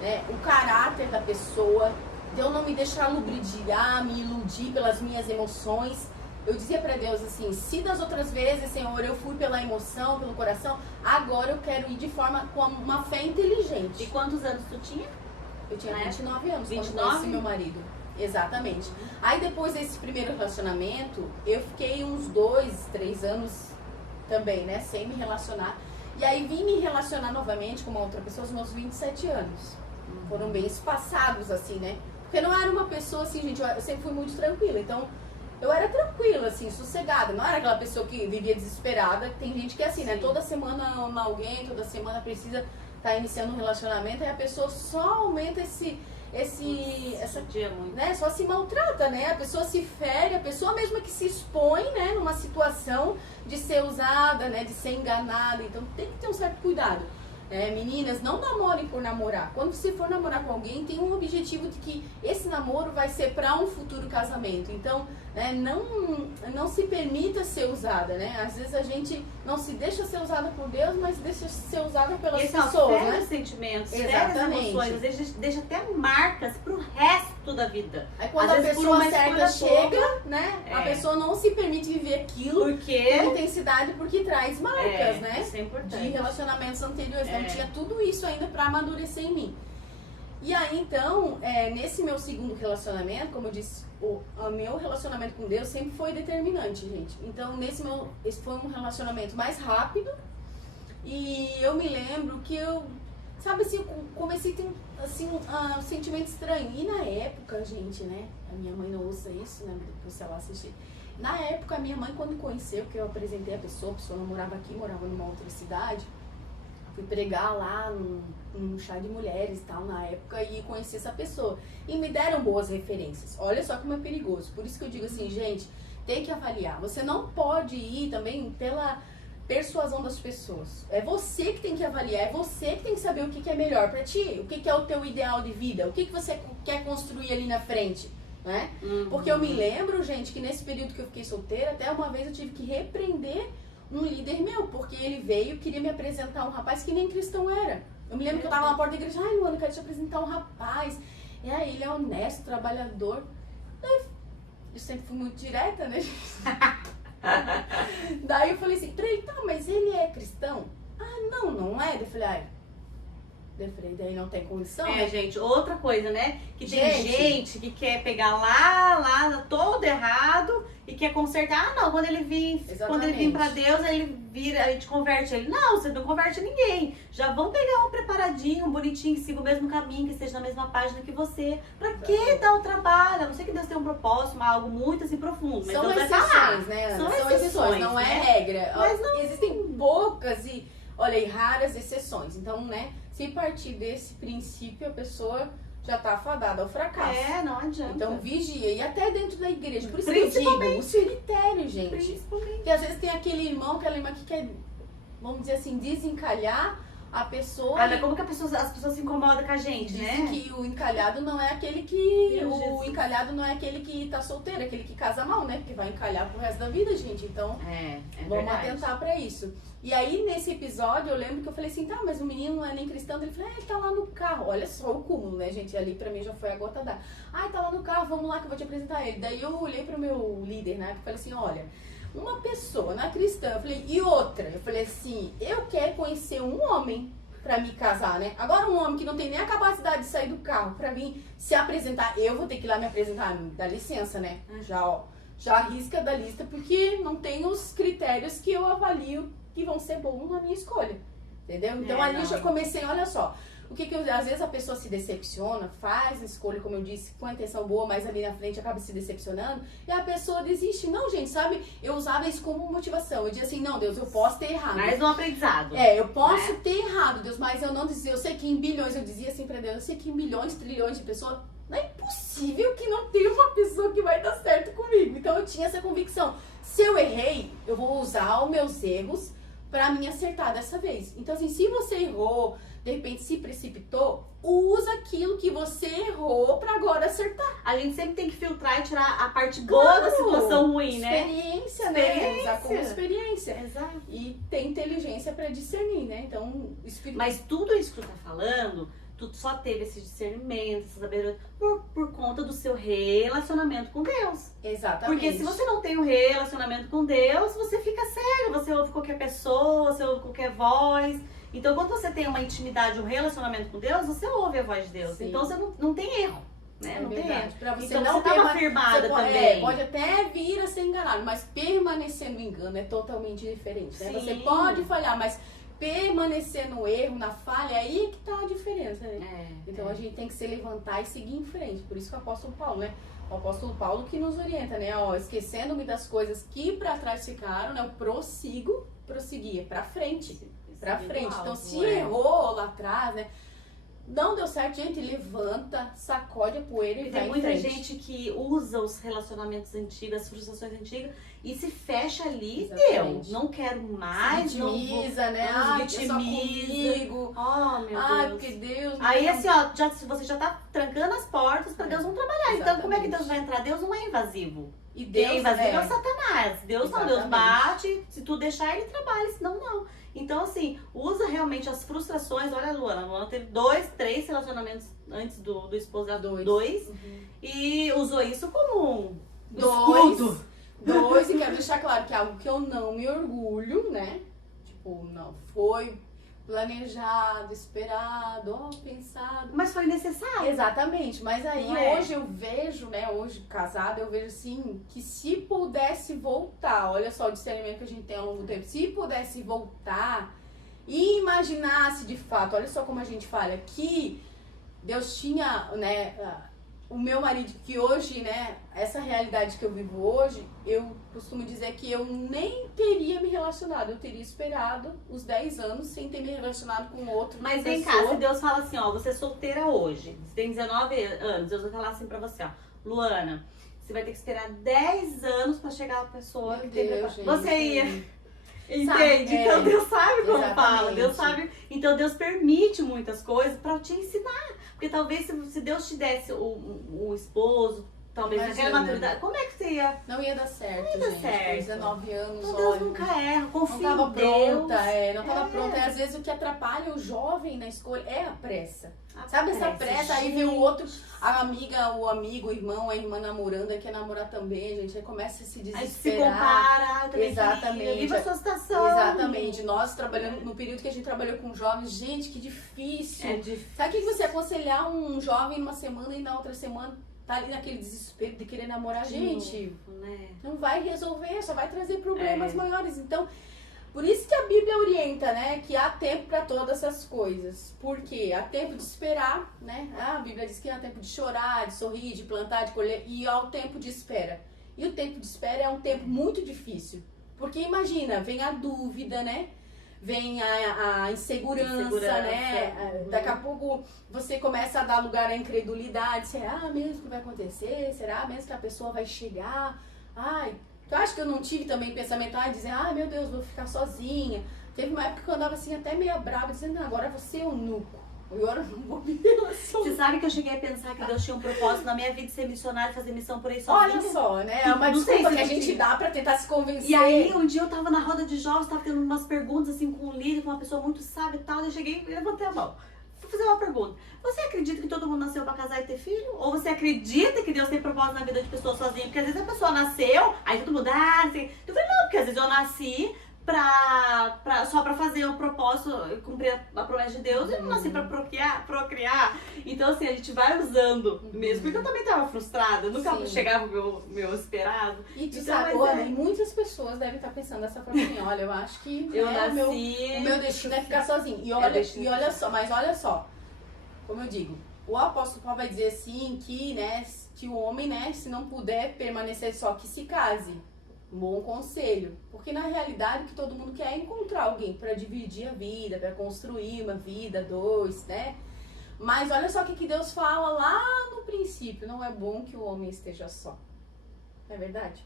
né, o caráter da pessoa, de eu não me deixar lubridiar, me iludir pelas minhas emoções. Eu dizia pra Deus assim, se das outras vezes, Senhor, eu fui pela emoção, pelo coração, agora eu quero ir de forma com uma fé inteligente. E quantos anos tu tinha? Eu tinha Né? 29 anos 29? quando conheci meu marido. Exatamente. Aí depois desse primeiro relacionamento, eu fiquei uns 2, 3 anos também, né, sem me relacionar. E aí vim me relacionar novamente com uma outra pessoa aos meus 27 anos. Foram bem espaçados, assim, né? Porque não era uma pessoa assim, gente, eu sempre fui muito tranquila. Então, eu era tranquila, assim, sossegada. Não era aquela pessoa que vivia desesperada. Tem gente que é assim, né? Toda semana ama alguém, toda semana precisa estar iniciando um relacionamento. E a pessoa só aumenta essa dia muito. né, só se maltrata, né? A pessoa se fere, a pessoa mesma que se expõe, né, numa situação de ser usada, né, de ser enganada. Então tem que ter um certo cuidado. Meninas, não namorem por namorar. Quando você for namorar com alguém, tem um objetivo de que esse namoro vai ser para um futuro casamento. Então, né, não se permita ser usada, né? Às vezes a gente não se deixa ser usada por Deus, mas deixa ser usada pelas pessoas, né? né? Sentimentos, Exatamente. sérias emoções, às vezes deixa até marcas pro resto da vida. Aí quando Às a vezes, por pessoa uma certa escolha chega, né? A pessoa não se permite viver aquilo com Porque intensidade porque traz marcas, né? isso é importante. De relacionamentos anteriores. Então É. tinha tudo isso ainda pra amadurecer em mim. E aí então, nesse meu segundo relacionamento, como eu disse, o meu relacionamento com Deus sempre foi determinante, gente. Então esse foi um relacionamento mais rápido. E eu me lembro que eu, sabe assim, eu comecei a ter assim, um sentimento estranho. E na época, gente, né? A minha mãe não ouça isso, né? Depois se ela assistir. Na época, a minha mãe, quando conheceu, que eu apresentei a pessoa não morava aqui, morava numa outra cidade. Fui pregar lá num chá de mulheres e tal, na época, e conheci essa pessoa. E me deram boas referências. Olha só como é perigoso. Por isso que eu digo assim, gente, tem que avaliar. Você não pode ir também pela persuasão das pessoas. É você que tem que avaliar, é você que tem que saber o que é melhor pra ti, o que é o teu ideal de vida, o que você quer construir ali na frente, né? Porque eu me lembro, gente, que nesse período que eu fiquei solteira, até uma vez eu tive que repreender um líder meu, porque ele veio e queria me apresentar um rapaz que nem cristão era. Eu me lembro que eu tava na porta da igreja, ai, Luana, eu quero te apresentar um rapaz. E aí, ele é honesto, trabalhador. Eu sempre fui muito direta, né? Daí eu falei assim, peraí, tá, mas ele é cristão? Ah, não é? Eu falei, daí não tem condição. Gente, outra coisa, né? Que tem Gente. gente que quer pegar lá, todo errado e quer consertar. Ah, não, quando ele vir pra Deus, ele vira, a gente converte ele. Não, você não converte ninguém. Já vão pegar um preparadinho, um bonitinho, que siga o mesmo caminho, que esteja na mesma página que você. Pra que dar o trabalho? A não ser que Deus tenha um propósito, algo muito assim profundo. Mas São Deus vai falar. exceções, né, Ana? São São exceções, não é né? regra. Mas não- Existem poucas e, olha, e raras exceções. Então, né, se partir desse princípio, a pessoa já tá afadada ao fracasso. Não adianta. Então, vigia. E até dentro da igreja. Por isso que eu digo, os critérios, gente. Principalmente. Porque às vezes tem aquele irmão, aquela irmã que quer, vamos dizer assim, desencalhar a pessoa. Olha, como que as pessoas se incomodam com a gente, Dizem né? que o encalhado não é aquele que. Meu O Jesus. encalhado não é aquele que tá solteiro, é aquele que casa mal, né? Porque vai encalhar pro resto da vida, gente. Então, É vamos verdade. atentar pra isso. E aí, nesse episódio, eu lembro que eu falei assim, tá, mas o menino não é nem cristão. Ele falou, ele tá lá no carro. Olha só o cúmulo, né, gente? Ali pra mim já foi a gota d'água. Tá lá no carro, vamos lá que eu vou te apresentar ele. Daí eu olhei pro meu líder, né, e falei assim, olha, uma pessoa não é cristã. Eu falei, e outra? Eu falei assim, eu quero conhecer um homem pra me casar, né? Agora um homem que não tem nem a capacidade de sair do carro pra vir se apresentar, eu vou ter que ir lá me apresentar, dá licença, né? Já arrisca da lista, porque não tem os critérios que eu avalio que vão ser bons na minha escolha, entendeu? Então ali eu já comecei, olha só, às vezes a pessoa se decepciona, faz a escolha, como eu disse, com a intenção boa, mas ali na frente acaba se decepcionando, e a pessoa desiste. Não, gente, sabe? Eu usava isso como motivação. Eu dizia assim, não, Deus, eu posso ter errado. Mais um aprendizado. Eu posso ter errado, Deus, mas eu não dizia, eu sei que em bilhões, eu dizia assim pra Deus, eu sei que em milhões, trilhões de pessoas, não é impossível que não tenha uma pessoa que vai dar certo comigo. Então eu tinha essa convicção. Se eu errei, eu vou usar os meus erros pra me acertar dessa vez. Então assim, se você errou, de repente se precipitou, usa aquilo que você errou pra agora acertar. A gente sempre tem que filtrar e tirar a parte boa da situação ruim, né? Experiência, né? Usar como experiência. Exato. E ter inteligência pra discernir, né? Então, Mas tudo isso que tu tá falando, tu só teve esse discernimento, essa sabedoria por conta do seu relacionamento com Deus. Exatamente. Porque se você não tem um relacionamento com Deus, você fica cego, você ouve qualquer pessoa, você ouve qualquer voz. Então, quando você tem uma intimidade, um relacionamento com Deus, você ouve a voz de Deus. Sim. Então, você não tem erro, né? Não tem erro. Pra você então, não você estava firmada também. Pode até vir a ser enganado, mas permanecer no engano é totalmente diferente, né? Sim. Você pode falhar, mas permanecer no erro, na falha, aí que tá a diferença, né? Então, a gente tem que se levantar e seguir em frente. Por isso que o apóstolo Paulo, né? O apóstolo Paulo que nos orienta, né? Ó, esquecendo-me das coisas que pra trás ficaram, né? Eu prosseguir pra frente. Pra frente. Então, se errou lá atrás, né? Não deu certo, gente, levanta, sacode a poeira e vai tem em muita frente. gente que usa os relacionamentos antigos, as frustrações antigas e se fecha ali e Exatamente. deu. Não quero mais, Se não vitimiza, vou, né? não Ai, vitimiza. é só comigo. Oh, meu Ai, Deus. porque Deus... Aí não... assim, ó, você já tá trancando as portas pra Deus não trabalhar. Então, como é que Deus vai entrar? Deus não é invasivo. E Quem é Deus invasivo é o Satanás. Deus não, Deus Exatamente. bate, se tu deixar ele trabalha, senão não. Então, assim, usa realmente as frustrações. Olha a Luana teve 2, 3 relacionamentos antes do esposo dela, 2. E usou isso como um escudo. 2, e quero deixar claro que é algo que eu não me orgulho, né? Tipo, não foi planejado, esperado, ó, pensado. Mas foi necessário. Exatamente, mas aí Não é? hoje eu vejo, né, hoje casada, eu vejo assim, que se pudesse voltar, olha só o discernimento que a gente tem ao longo do tempo, se pudesse voltar e imaginasse de fato, olha só como a gente fala, que Deus tinha, né, o meu marido, que hoje, né, essa realidade que eu vivo hoje, eu costumo dizer que eu nem teria me relacionado, eu teria esperado os 10 anos sem ter me relacionado com outro. Mas vem cá, se Deus fala assim, ó, você é solteira hoje, você tem 19 anos, Deus vai falar assim pra você, ó, Luana, você vai ter que esperar 10 anos pra chegar a pessoa Meu que tem Deus, pra... Você ia... gente. Entende? Sabe, Então Deus sabe como exatamente. fala, Deus sabe. Então Deus permite muitas coisas pra te ensinar. Porque talvez se Deus te desse o esposo, talvez Imagina. naquela maturidade, como é que você ia? Não ia dar certo, Não ia dar gente. certo. Com 19 anos, Então Deus olha, nunca erra, confia não tava em Deus. pronta, não tava pronta. E às vezes o que atrapalha o jovem na escolha é a pressa. A Sabe essa pressa? Aí vem o gente. outro, a amiga, o amigo, o irmão, a irmã namorando, aí quer namorar também, gente. Aí começa a se Aí se desesperar. compara, eu também Exatamente. queria, viva a sua situação. Exatamente. Nós trabalhando, no período que a gente trabalhou com jovens, gente, que difícil. É difícil. Sabe o que você aconselhar um jovem numa semana e na outra semana tá ali naquele desespero de querer namorar? Gente, Né? não vai resolver, só vai trazer problemas É. maiores. Então, por isso que a Bíblia orienta, né, que há tempo para todas essas coisas. Por quê? Há tempo de esperar, né? A Bíblia diz que há tempo de chorar, de sorrir, de plantar, de colher, e há o tempo de espera. E o tempo de espera é um tempo muito difícil. Porque imagina, vem a dúvida, né? Vem a insegurança, né? Daqui a pouco você começa a dar lugar à incredulidade. Será mesmo que vai acontecer? Será mesmo que a pessoa vai chegar? Ai, tu acha que eu não tive também pensamento, dizer, meu Deus, vou ficar sozinha. Teve uma época que eu andava assim até meio brava, dizendo, agora você é eunuco. Eu não vou me relacionar. Você sabe que eu cheguei a pensar que Deus tinha um propósito na minha vida de ser missionária, fazer missão por aí sozinha? Olha só, né? É uma Não sei desculpa se que a eu gente tinha. dá pra tentar se convencer. E aí, um dia eu tava na roda de jovens, tava tendo umas perguntas assim com um líder, com uma pessoa muito sábia e tal, e eu cheguei e levantei a mão. Vou fazer uma pergunta. Você acredita que todo mundo nasceu pra casar e ter filho? Ou você acredita que Deus tem propósito na vida de pessoas sozinhas? Porque às vezes a pessoa nasceu, aí todo mundo, não sei. Eu falei, não, porque às vezes eu nasci só pra fazer o propósito, cumprir a promessa de Deus, eu não nasci pra procriar. Então assim, a gente vai usando mesmo, porque eu também tava frustrada, nunca Sim. chegava o meu esperado. E tu Então, sabe, mas olha, muitas pessoas devem estar pensando dessa forma assim, olha, eu acho que eu né, nasci... o meu destino é ficar sozinho. E olha só, mas olha só, como eu digo, o apóstolo Paulo vai dizer assim que, né, que o homem, né, se não puder permanecer só, que se case. Um bom conselho. Porque na realidade o que todo mundo quer é encontrar alguém para dividir a vida, para construir uma vida, dois, né? Mas olha só o que Deus fala lá no princípio. Não é bom que o homem esteja só. Não é verdade?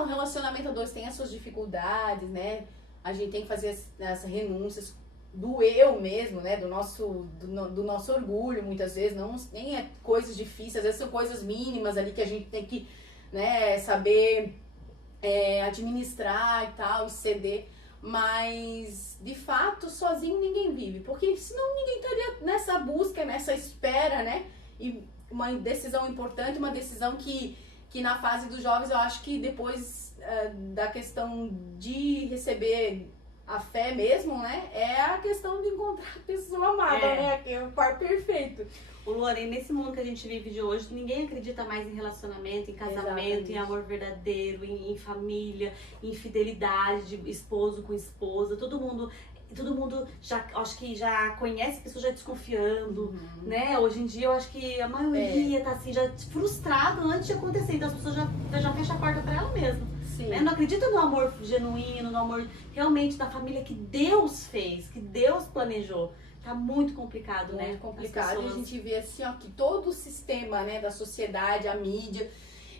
O relacionamento a dois tem as suas dificuldades, né? A gente tem que fazer essas renúncias do eu mesmo, né? Do nosso orgulho, muitas vezes. Nem é coisas difíceis, às vezes são coisas mínimas ali que a gente tem que, né, saber administrar e tal, e ceder. Mas, de fato, sozinho ninguém vive. Porque senão ninguém estaria nessa busca, nessa espera, né? E uma decisão importante, uma decisão que na fase dos jovens eu acho que depois da questão de receber a fé mesmo, né? É a questão de encontrar a pessoa amada, né? Que é o par perfeito. O Lorena, nesse mundo que a gente vive de hoje, ninguém acredita mais em relacionamento, em casamento, Exatamente. em amor verdadeiro, em família, em fidelidade de esposo com esposa. Todo mundo já, acho que já conhece a pessoa já desconfiando, né? Hoje em dia eu acho que a maioria tá assim, já frustrada antes de acontecer. Então as pessoas já fecham a porta pra ela mesma. Sim. Né? Não acredita no amor genuíno, no amor realmente da família que Deus fez, que Deus planejou. Tá muito complicado, né? Muito complicado. As E a pessoas- gente vê assim, ó, que todo o sistema, né, da sociedade, a mídia,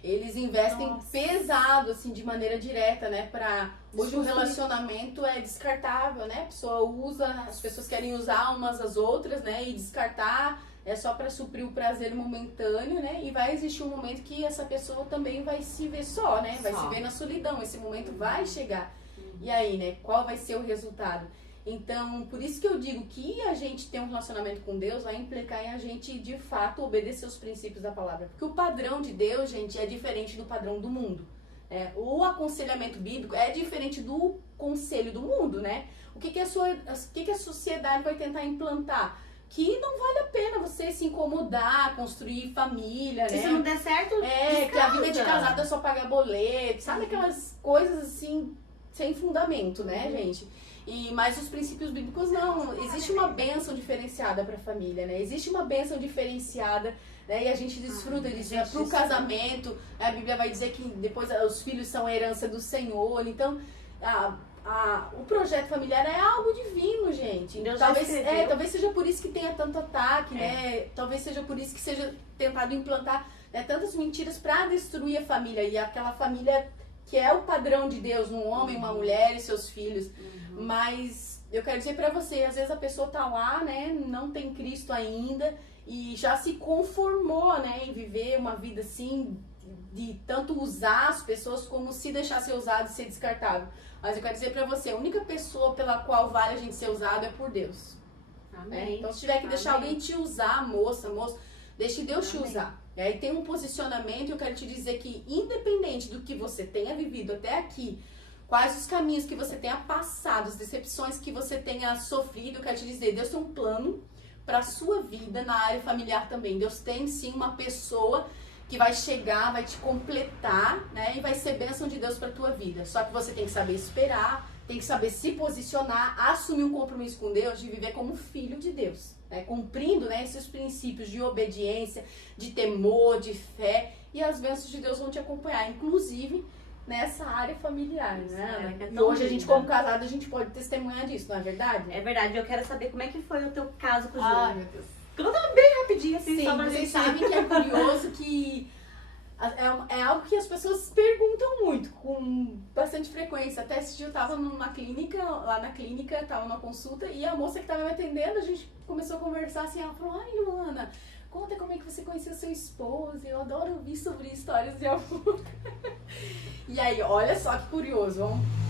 eles investem Nossa. pesado, assim, de maneira direta, né, hoje o Construir. relacionamento é descartável, né, a pessoa usa, as pessoas querem usar umas às outras, né, e descartar é só para suprir o prazer momentâneo, né, e vai existir um momento que essa pessoa também vai se ver só, né, vai Só. se ver na solidão, esse momento vai chegar. E aí, né, qual vai ser o resultado? Então, por isso que eu digo que a gente ter um relacionamento com Deus vai implicar em a gente, de fato, obedecer os princípios da palavra. Porque o padrão de Deus, gente, é diferente do padrão do mundo. O aconselhamento bíblico é diferente do conselho do mundo, né? O que a sociedade vai tentar implantar? Que não vale a pena você se incomodar, construir família, Se né? não der certo, Que a vida de descasa. casado é só pagar boleto, sabe aquelas coisas assim, sem fundamento, né, gente? Mas os princípios bíblicos não. Existe uma bênção diferenciada para a família, né? Existe uma bênção diferenciada, né? E a gente desfruta disso. gente, Para o casamento, a Bíblia vai dizer que depois os filhos são a herança do Senhor. Então, o projeto familiar é algo divino, gente. Deus já escreveu. Talvez seja por isso que tenha tanto ataque, né? Talvez seja por isso que seja tentado implantar, né, tantas mentiras para destruir a família. E aquela família que é o padrão de Deus, um homem, uma mulher e seus filhos. Mas eu quero dizer pra você, às vezes a pessoa tá lá, né, não tem Cristo ainda e já se conformou, né, em viver uma vida assim, de tanto usar as pessoas como se deixar ser usado e ser descartável. Mas eu quero dizer pra você, a única pessoa pela qual vale a gente ser usado é por Deus. Amém. Então se tiver que deixar Amém. alguém te usar, moço, deixe Deus te Amém. usar. E aí tem um posicionamento, eu quero te dizer que independente do que você tenha vivido até aqui, quais os caminhos que você tenha passado, as decepções que você tenha sofrido, eu quero te dizer, Deus tem um plano para a sua vida na área familiar também. Deus tem sim uma pessoa que vai chegar, vai te completar, né? E vai ser bênção de Deus para tua vida. Só que você tem que saber esperar, tem que saber se posicionar, assumir um compromisso com Deus de viver como filho de Deus, né? Cumprindo, né, esses princípios de obediência, de temor, de fé, e as bênçãos de Deus vão te acompanhar, inclusive nessa área familiar, né, Ana? que é E tão hoje a gente, linda. como casado, a gente pode testemunhar disso, não é verdade? É verdade, eu quero saber como é que foi o teu caso com o Ai, Júnior. meu Deus. Conta bem rapidinho, assim, Sim, só pra vocês gente... sabem que é curioso que É algo que as pessoas perguntam muito, com bastante frequência. Até esse dia eu tava numa clínica, lá na clínica, tava numa consulta, e a moça que tava me atendendo, a gente começou a conversar assim, ela falou, ai, Luana, conta como é que você conheceu seu esposo, eu adoro ouvir sobre histórias de amor. E aí, olha só que curioso,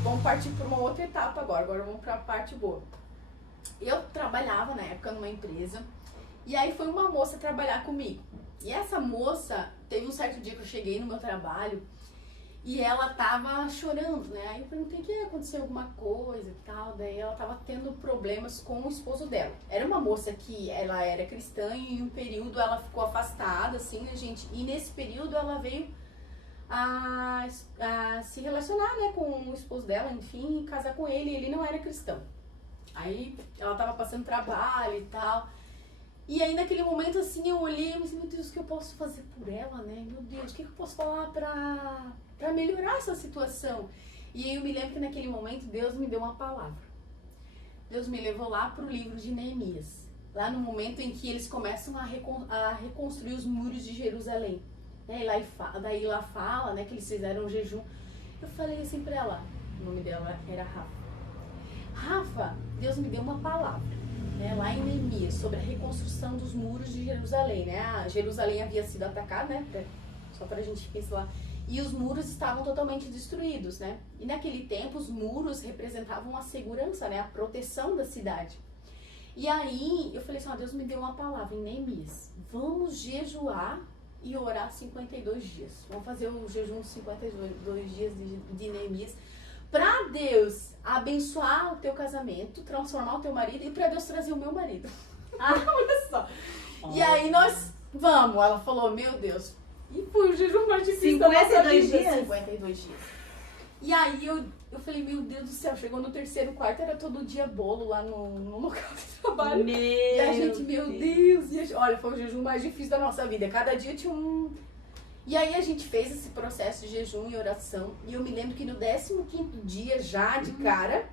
vamos partir para uma outra etapa agora vamos para a parte boa. Eu trabalhava na época numa empresa, e aí foi uma moça trabalhar comigo. E essa moça, teve um certo dia que eu cheguei no meu trabalho, e ela tava chorando, né? Aí eu perguntei que aconteceu alguma coisa e tal, daí ela tava tendo problemas com o esposo dela. Era uma moça que ela era cristã e em um período ela ficou afastada, assim, né, gente? E nesse período ela veio a se relacionar, né, com o esposo dela, enfim, e casar com ele, e ele não era cristão. Aí ela tava passando trabalho e tal. E aí naquele momento assim eu olhei e pensei, meu Deus, o que eu posso fazer por ela, né? Meu Deus, o que eu posso falar pra melhorar essa situação? E aí eu me lembro que naquele momento Deus me deu uma palavra. Deus me levou lá pro livro de Neemias. Lá no momento em que eles começam a reconstruir os muros de Jerusalém. Daí lá fala, né, que eles fizeram um jejum. Eu falei assim pra ela, o nome dela era Rafa. Rafa, Deus me deu uma palavra, né, lá em Neemias, sobre a reconstrução dos muros de Jerusalém, né? Jerusalém havia sido atacada, né? Só pra gente pensar lá. E os muros estavam totalmente destruídos, né? E naquele tempo os muros representavam a segurança, né? A proteção da cidade. E aí eu falei assim, Deus me deu uma palavra em Neemias. Vamos jejuar e orar 52 dias. Vamos fazer o jejum de 52 dias de Neemias. Pra Deus abençoar o teu casamento, transformar o teu marido e pra Deus trazer o meu marido. Olha só. E aí nós vamos. Ela falou, meu Deus. E foi o jejum mais difícil da nossa vida. 52 dias. E aí eu falei, meu Deus do céu, chegou no terceiro quarto, era todo dia bolo lá no local de trabalho. E a gente, meu Deus. Olha, foi o jejum mais difícil da nossa vida. Cada dia tinha um... E aí a gente fez esse processo de jejum e oração. E eu me lembro que no 15º dia, já de cara,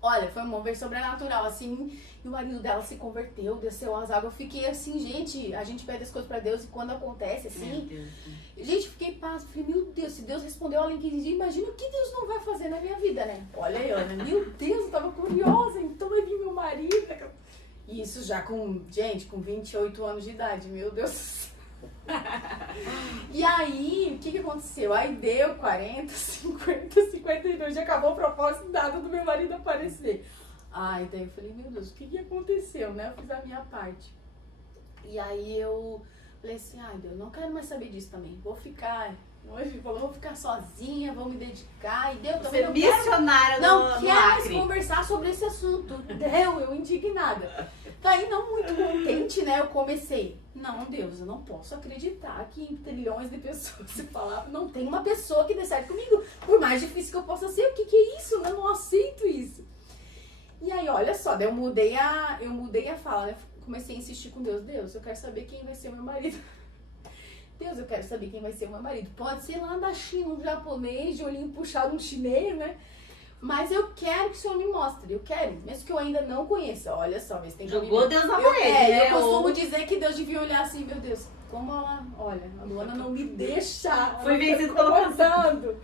olha, foi um mover sobrenatural, assim. E o marido dela se converteu, desceu as águas. Eu fiquei assim, gente, a gente pede as coisas pra Deus e quando acontece, assim... Gente, fiquei paz. Falei, meu Deus, se Deus respondeu além que dia, imagina o que Deus não vai fazer na minha vida, né? Olha aí, Ana, meu Deus, eu tava curiosa, então vai vir meu marido. E isso já com 28 anos de idade, meu Deus do céu. E aí, o que aconteceu? Aí deu 40, 50, 52, já acabou o propósito dado do meu marido aparecer. Daí eu falei, meu Deus, o que aconteceu, né? Eu fiz a minha parte. E aí eu falei assim, Deus, não quero mais saber disso também. Vou ficar sozinha, vou me dedicar. E Deus também não quero mais conversar sobre esse assunto. Eu indignada. Daí, não muito contente, né? Eu comecei. Não, Deus, eu não posso acreditar que em trilhões de pessoas se falar, não tem uma pessoa que dê certo comigo. Por mais difícil que eu possa ser, o que é isso? Eu não aceito isso. E aí, olha só, daí eu mudei a fala, né? Comecei a insistir com Deus. Deus, eu quero saber quem vai ser o meu marido. Deus, eu quero saber quem vai ser o meu marido. Pode ser lá da China, um japonês, de olhinho puxado, um chinês, né? Mas eu quero que o Senhor me mostre. Eu quero, mesmo que eu ainda não conheça. Olha só, vê se tem que jogou Deus na parede. Eu costumo dizer que Deus devia olhar assim, meu Deus, como ela... Olha, a Luana não me deixa. Foi vencido pelo passado.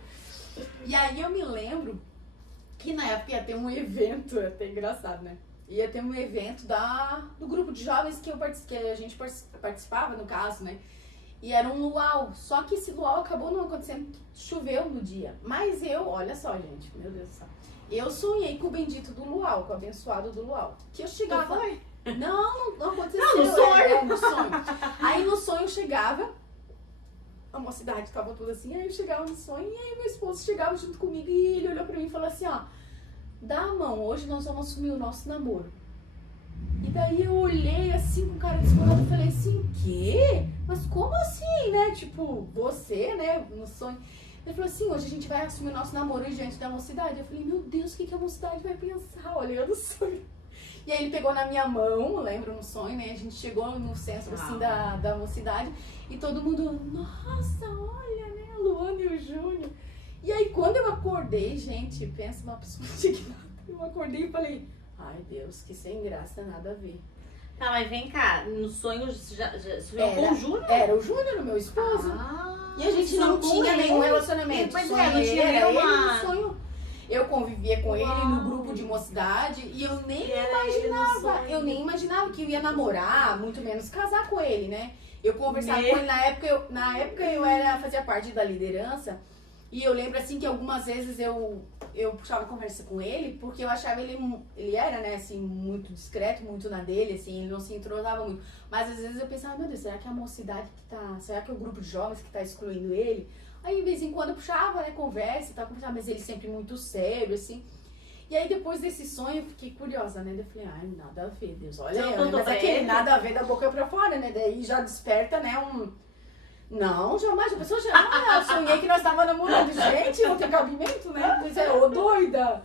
E aí eu me lembro que na época ia ter um evento, é até engraçado, né? Ia ter um evento do grupo de jovens que a gente participava, no caso, né? E era um luau, só que esse luau acabou não acontecendo, choveu no dia. Mas olha só, gente, meu Deus do céu. Eu sonhei com o bendito do luau, com o abençoado do luau. Que eu chegava... Não foi? Não aconteceu. Não, no sonho. No sonho. Aí no sonho eu chegava, a mocidade tava toda assim, aí eu chegava no sonho, e aí meu esposo chegava junto comigo e ele olhou pra mim e falou assim, dá a mão, hoje nós vamos assumir o nosso namoro. E daí eu olhei assim com cara descolado e falei assim, quê? Mas como assim, né? Tipo, você, né, no sonho. Ele falou assim, hoje a gente vai assumir o nosso namoro diante da mocidade. Eu falei, meu Deus, o que a mocidade vai pensar olhando o sonho? E aí ele pegou na minha mão, lembro, no sonho, né? A gente chegou no centro, assim, da mocidade. E todo mundo, nossa, olha, né, a Luana e o Júnior. E aí quando eu acordei, gente, pensa uma pessoa indignada. Eu acordei e falei... Ai, Deus, que sem graça, nada a ver. Tá, mas vem cá, no sonho já sonhou com o Júnior? Era o Júnior, meu esposo. E a gente não tinha nenhum relacionamento. Pois Sonho não tinha era nenhuma... ele no sonho. Eu convivia com ele no grupo de mocidade e eu nem imaginava que eu ia namorar, muito menos casar com ele, né? Eu conversava com ele na época eu fazia parte da liderança e eu lembro assim que algumas vezes eu puxava conversa com ele porque eu achava ele era, né, assim, muito discreto, muito na dele, assim, ele não se entrosava muito. Mas às vezes eu pensava, meu Deus, será que é a mocidade que tá, será que é o grupo de jovens que tá excluindo ele? Aí, de vez em quando, eu puxava, né, conversa e tal, mas ele sempre muito sério, assim. E aí, depois desse sonho, eu fiquei curiosa, né? Eu falei, ai, nada a ver, Deus, olha aí, mas aquele nada a ver da boca pra fora, né? Daí já desperta, né, Não, jamais, a pessoa já... eu sonhei que nós estávamos namorando. Gente, não tem cabimento, né? Pois é, ô doida!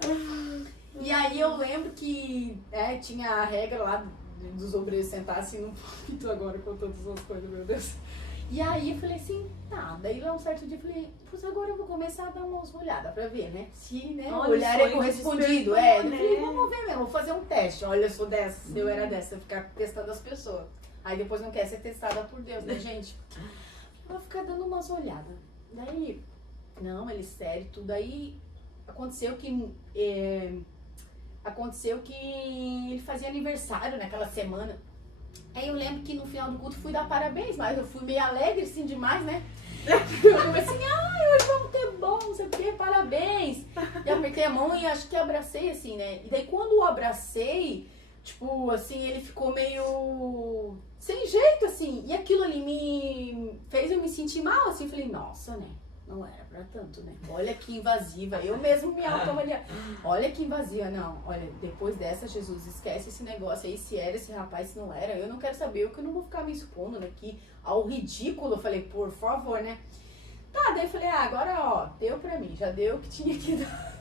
E aí, eu lembro que tinha a regra lá dos obreiros sentar assim no púlpito agora, com todas as coisas, meu Deus. E aí eu falei assim, tá, daí lá um certo dia eu falei, pois agora eu vou começar a dar umas olhadas pra ver, né? Se, né, o olhar é correspondido. Eu falei, vamos ver mesmo, vou fazer um teste. Olha, eu sou dessa, eu era dessa, ficar testando as pessoas. Aí depois não quer ser testada por Deus, né, gente? Eu vou ficar dando umas olhadas. Daí, não, ele sério, tudo. Aí aconteceu que ele fazia aniversário naquela semana. Aí eu lembro que no final do culto fui dar parabéns, mas eu fui meio alegre, assim, demais, né? Eu falei assim, hoje vamos ter bom, não sei o que, parabéns. E apertei a mão e acho que abracei, assim, né? E daí quando eu abracei, tipo, assim, ele ficou meio sem jeito, assim. E aquilo ali me fez eu me sentir mal, assim. Falei, nossa, né? Não era pra tanto, né? Olha que invasiva. Eu mesmo me autoavaliava. Olha que invasiva. Não, olha, depois dessa, Jesus, esquece esse negócio aí. Se era esse rapaz, se não era. Eu não quero saber. Eu não vou ficar me expondo aqui ao ridículo. Eu falei, por favor, né? Tá, daí eu falei, agora, ó, deu pra mim. Já deu o que tinha que dar.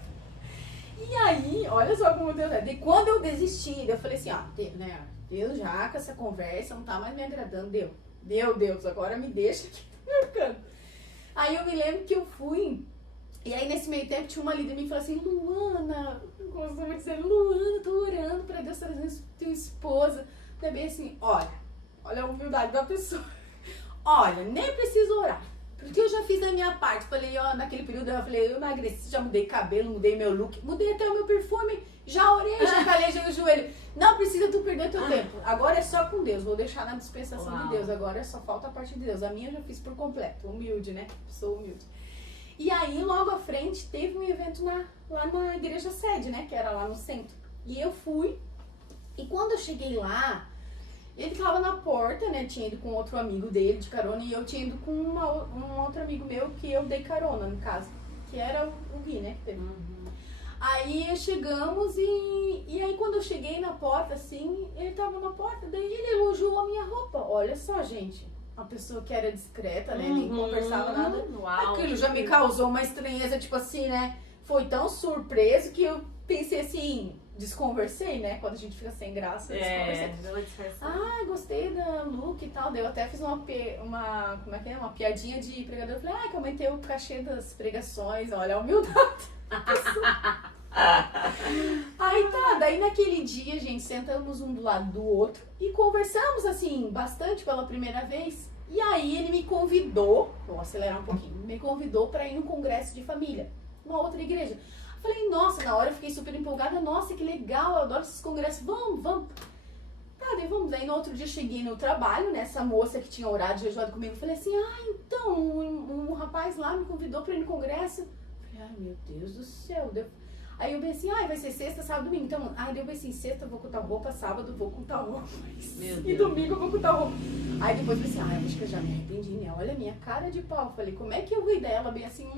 E aí, olha só como Deus é. E quando eu desisti, eu falei assim, ó, né? Deus já com essa conversa não tá mais me agradando. Deu, Deus, agora me deixa aqui no meu canto. Aí eu me lembro que eu fui, e aí nesse meio tempo tinha uma líder me falou assim, Luana, eu costumo dizer, Luana, tô orando pra Deus trazer tua esposa. Eu bem assim, olha a humildade da pessoa. Olha, nem preciso orar, porque eu já fiz a minha parte. Falei, ó, naquele período eu falei, eu emagreci, já mudei cabelo, mudei meu look, mudei até o meu perfume, já orei, já calejei o joelho. Não precisa tu perder teu tempo. Agora é só com Deus. Vou deixar na dispensação de Deus. Agora só falta a parte de Deus. A minha eu já fiz por completo. Humilde, né? Sou humilde. E aí, logo à frente, teve um evento lá na igreja sede, né? Que era lá no centro. E eu fui. E quando eu cheguei lá, ele tava na porta, né? Tinha ido com outro amigo dele de carona. E eu tinha ido com um outro amigo meu que eu dei carona, no caso. Que era o Gui, né? Que teve. Aí chegamos e aí quando eu cheguei na porta, assim, ele tava na porta, daí ele elogiou a minha roupa. Olha só, gente, uma pessoa que era discreta, né, nem conversava nada. Uau, aquilo já me causou uma estranheza, tipo assim, né, foi tão surpreso que eu pensei assim, desconversei, né, quando a gente fica sem graça, desconversei. Gostei da look e tal, daí eu até fiz uma piadinha de pregador, eu falei, que aumentei o cachê das pregações, olha a humildade. Aí tá, daí naquele dia, gente, sentamos um do lado do outro e conversamos assim, bastante pela primeira vez. E aí ele me convidou, vou acelerar um pouquinho, me convidou pra ir no congresso de família, uma outra igreja. Falei, nossa, na hora eu fiquei super empolgada, nossa, que legal, eu adoro esses congressos, vamos. Tá, daí vamos. Daí no outro dia cheguei no trabalho, né, essa moça que tinha orado de jejuado comigo, falei assim, então, um rapaz lá me convidou pra ir no congresso. Ai, meu Deus do céu. Aí eu pensei, vai ser sexta, sábado, domingo. Então, eu pensei, sexta eu vou com tal roupa, sábado eu vou com tal roupa. E domingo eu vou com tal roupa. Aí depois eu pensei, eu acho que eu já me arrependi, né? Olha a minha cara de pau. Falei, como é que eu ri dela? Bem assim,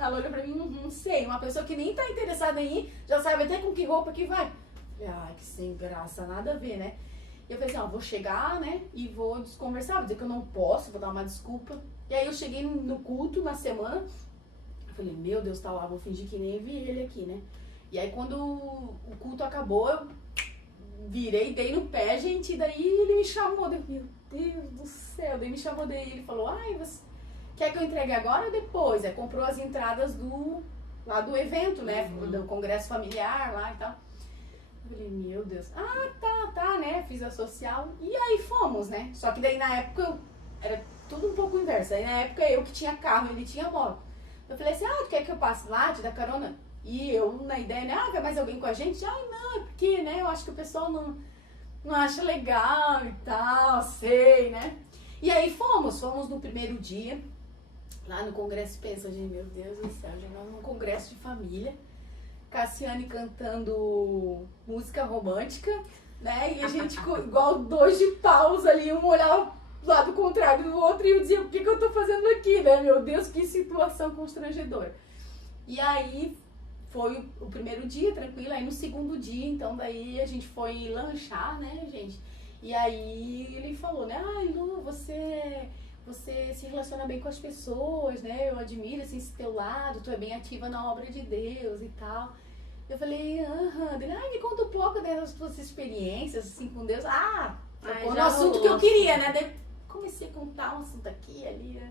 Ela olhou pra mim, sei. Uma pessoa que nem tá interessada em ir, já sabe até com que roupa que vai. Falei, que sem graça, nada a ver, né? E eu pensei, vou chegar, né? E vou desconversar, vou dizer que eu não posso, vou dar uma desculpa. E aí eu cheguei no culto na semana. Falei, meu Deus, tá lá, vou fingir que nem vi ele aqui, né? E aí quando o culto acabou, eu virei, dei no pé, gente, e daí ele me chamou, meu Deus do céu, daí me chamou, daí ele falou, você quer que eu entregue agora ou depois? Comprou as entradas lá do evento, né? Do congresso familiar lá e tal. Eu falei, meu Deus. Ah, tá, né? Fiz a social. E aí fomos, né? Só que daí na época era tudo um pouco inverso. Aí na época eu que tinha carro, ele tinha moto. Eu falei assim, tu quer que eu passe lá, te dar carona? E eu na ideia, né? Quer mais alguém com a gente? Não, é porque, né? Eu acho que o pessoal não acha legal e tal, sei, né? E aí fomos no primeiro dia. Lá no congresso, pensa, gente, meu Deus do céu, já nós num congresso de família. Cassiane cantando música romântica, né? E a gente igual dois de paus ali, um olhava do lado contrário do outro e eu dizia, o que eu tô fazendo aqui, né? Meu Deus, que situação constrangedora. E aí foi o primeiro dia, tranquilo. Aí no segundo dia, então daí a gente foi lanchar, né, gente? E aí ele falou, né? Lu, você se relaciona bem com as pessoas, né? Eu admiro assim, esse teu lado, tu é bem ativa na obra de Deus e tal. Eu falei, Ele, me conta um pouco das tuas experiências, assim, com Deus. Foi no assunto que eu queria, né? Daí comecei a contar um assunto aqui, ali, né?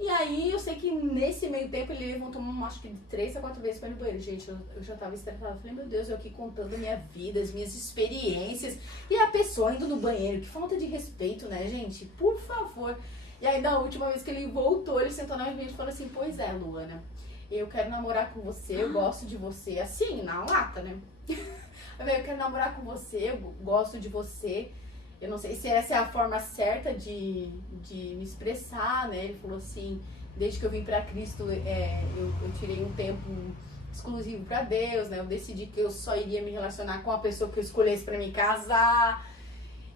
E aí, eu sei que nesse meio tempo ele levantou, acho que de 3 a 4 vezes para ir no banheiro. Gente, eu já tava estressada. Eu falei, meu Deus, eu aqui contando a minha vida, as minhas experiências. E a pessoa indo no banheiro. Que falta de respeito, né, gente? Por favor. E aí, da última vez que ele voltou, ele sentou na minha frente e falou assim, pois é, Luana, eu quero namorar com você, eu gosto de você. Assim, na lata, né? Eu falei, eu quero namorar com você, eu gosto de você. Eu não sei se essa é a forma certa de me expressar, né? Ele falou assim, desde que eu vim pra Cristo, eu tirei um tempo exclusivo pra Deus, né? Eu decidi que eu só iria me relacionar com a pessoa que eu escolhesse pra me casar.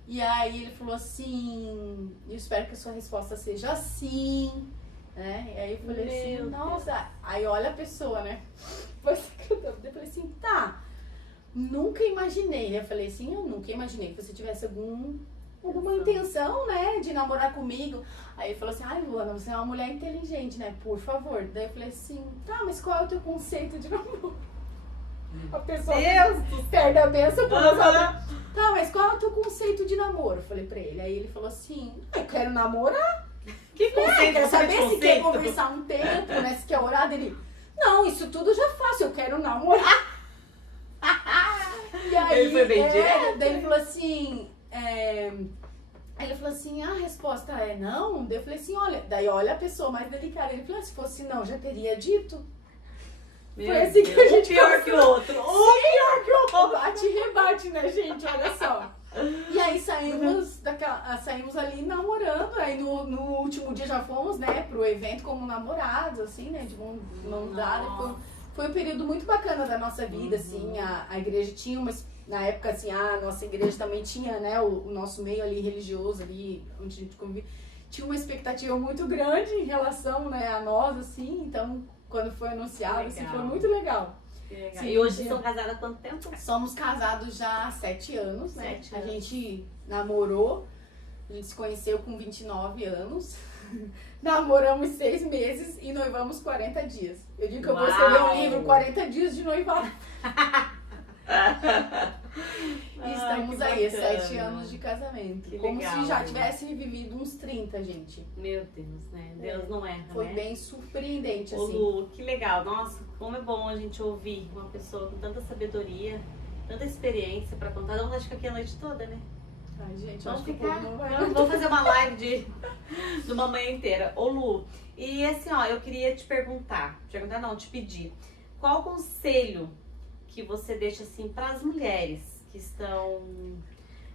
E aí ele falou assim, eu espero que a sua resposta seja sim, né? E aí eu falei assim, nossa, aí olha a pessoa, né? Eu falei assim, tá. Nunca imaginei, né? Eu falei assim, eu nunca imaginei que você tivesse alguma intenção, né, de namorar comigo. Aí ele falou assim, Luana, você é uma mulher inteligente, né? Por favor. Daí eu falei assim, tá, mas qual é o teu conceito de namoro? A pessoa perde a benção por usar. Tá, mas qual é o teu conceito de namoro? Eu falei pra ele. Aí ele falou assim, eu quero namorar. Que conceito? Quero saber se quer conversar um tempo, né? Se quer orar dele. Não, isso tudo eu já faço, eu quero namorar. E aí, ele foi bem direto. Daí ele falou assim, ele falou assim, a resposta é não. Daí eu falei assim, olha a pessoa mais delicada. Ele falou, se fosse não, já teria dito. Foi assim que a gente pior que o outro. Pior que o outro. Bate e rebate, né, gente? Olha só. E aí saímos ali namorando. Aí no último dia já fomos, né, pro evento como namorados, assim, né, de mão dada. Foi um período muito bacana da nossa vida, assim. A igreja tinha na época, assim, a nossa igreja também tinha, né, o nosso meio ali religioso ali, onde a gente convivia. Tinha uma expectativa muito grande em relação, né, a nós, assim. Então, quando foi anunciado, assim, foi muito legal. Sim, e hoje são casadas há quanto tempo? Somos casados já há 7 anos, né? 7 anos. A gente namorou, a gente se conheceu com 29 anos, namoramos 6 meses e noivamos 40 dias. Eu digo que eu vou escrever um livro, 40 dias de noivado. E estamos aí, 7 anos de casamento. Que como legal, se já tivesse vivido uns 30, gente. Meu Deus, né? Deus não erra, Foi né? bem surpreendente, Ô, assim. Lu, que legal. Nossa, como é bom a gente ouvir uma pessoa com tanta sabedoria, tanta experiência pra contar. Dá vontade de ficar aqui a noite toda, né? Ai, gente, Vamos acho que o ficar. povo não vai. Vamos fazer uma live de uma manhã inteira. Ô, Lu, e assim, ó, eu queria te pedir. Qual conselho que você deixa, assim, pras mulheres que estão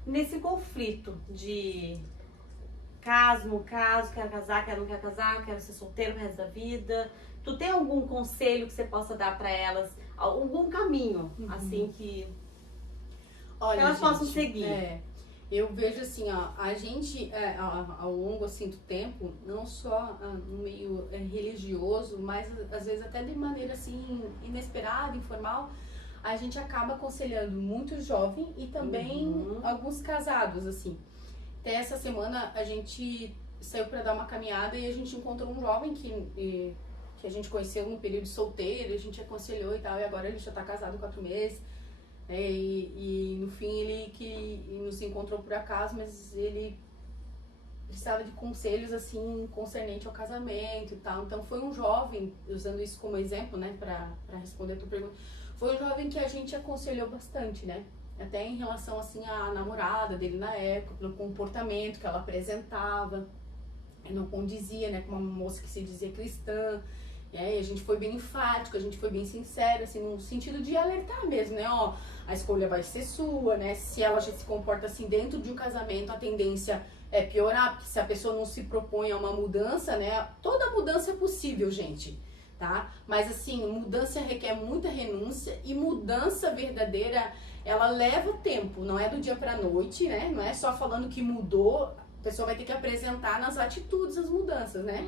nesse conflito de não caso, quero casar, não quero casar, quero ser solteiro pro resto da vida. Tu tem algum conselho que você possa dar pra elas? Algum caminho, assim, que Olha, elas possam gente, seguir? Eu vejo assim, ó, a gente, ao longo assim, do tempo, não só no meio religioso, mas às vezes até de maneira assim, inesperada, informal, a gente acaba aconselhando muito jovem e também alguns casados, assim. Até essa semana a gente saiu para dar uma caminhada e a gente encontrou um jovem que a gente conheceu no período solteiro, a gente aconselhou e tal, e agora ele já tá casado 4 meses. E no fim ele nos encontrou por acaso, mas ele precisava de conselhos assim concernente ao casamento e tal. Então foi um jovem, usando isso como exemplo, né, para responder a tua pergunta, foi um jovem que a gente aconselhou bastante, né? até em relação assim à namorada dele na época, pelo comportamento que ela apresentava, não condizia, né, com uma moça que se dizia cristã. E a gente foi bem enfático, a gente foi bem sincero, assim, no sentido de alertar mesmo, né, ó, a escolha vai ser sua, né, se ela já se comporta assim dentro de um casamento, a tendência é piorar, porque se a pessoa não se propõe a uma mudança, né, toda mudança é possível, gente, tá? Mas assim, mudança requer muita renúncia e mudança verdadeira, ela leva tempo, não é do dia pra noite, né, não é só falando que mudou, a pessoa vai ter que apresentar nas atitudes as mudanças, né,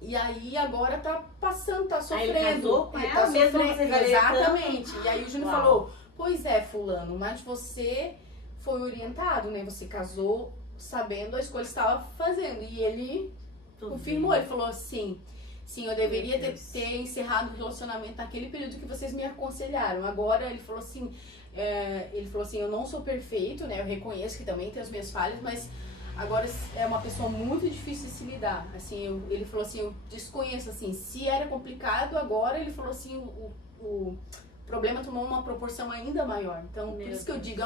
E aí agora tá passando, tá sofrendo. Aí ele casou com ela tá mesmo, sofrendo. Exatamente. E aí o Júnior falou, pois é, fulano, mas você foi orientado, né? Você casou sabendo a escolha que estava fazendo. E ele confirmou, ele falou assim, sim, eu deveria ter encerrado o relacionamento naquele período que vocês me aconselharam. Agora ele falou assim, eu não sou perfeito, né? Eu reconheço que também tem as minhas falhas, mas agora é uma pessoa muito difícil de se lidar. Assim, ele falou assim, eu desconheço, assim, se era complicado, agora ele falou assim, o problema tomou uma proporção ainda maior. Então, por isso que eu digo,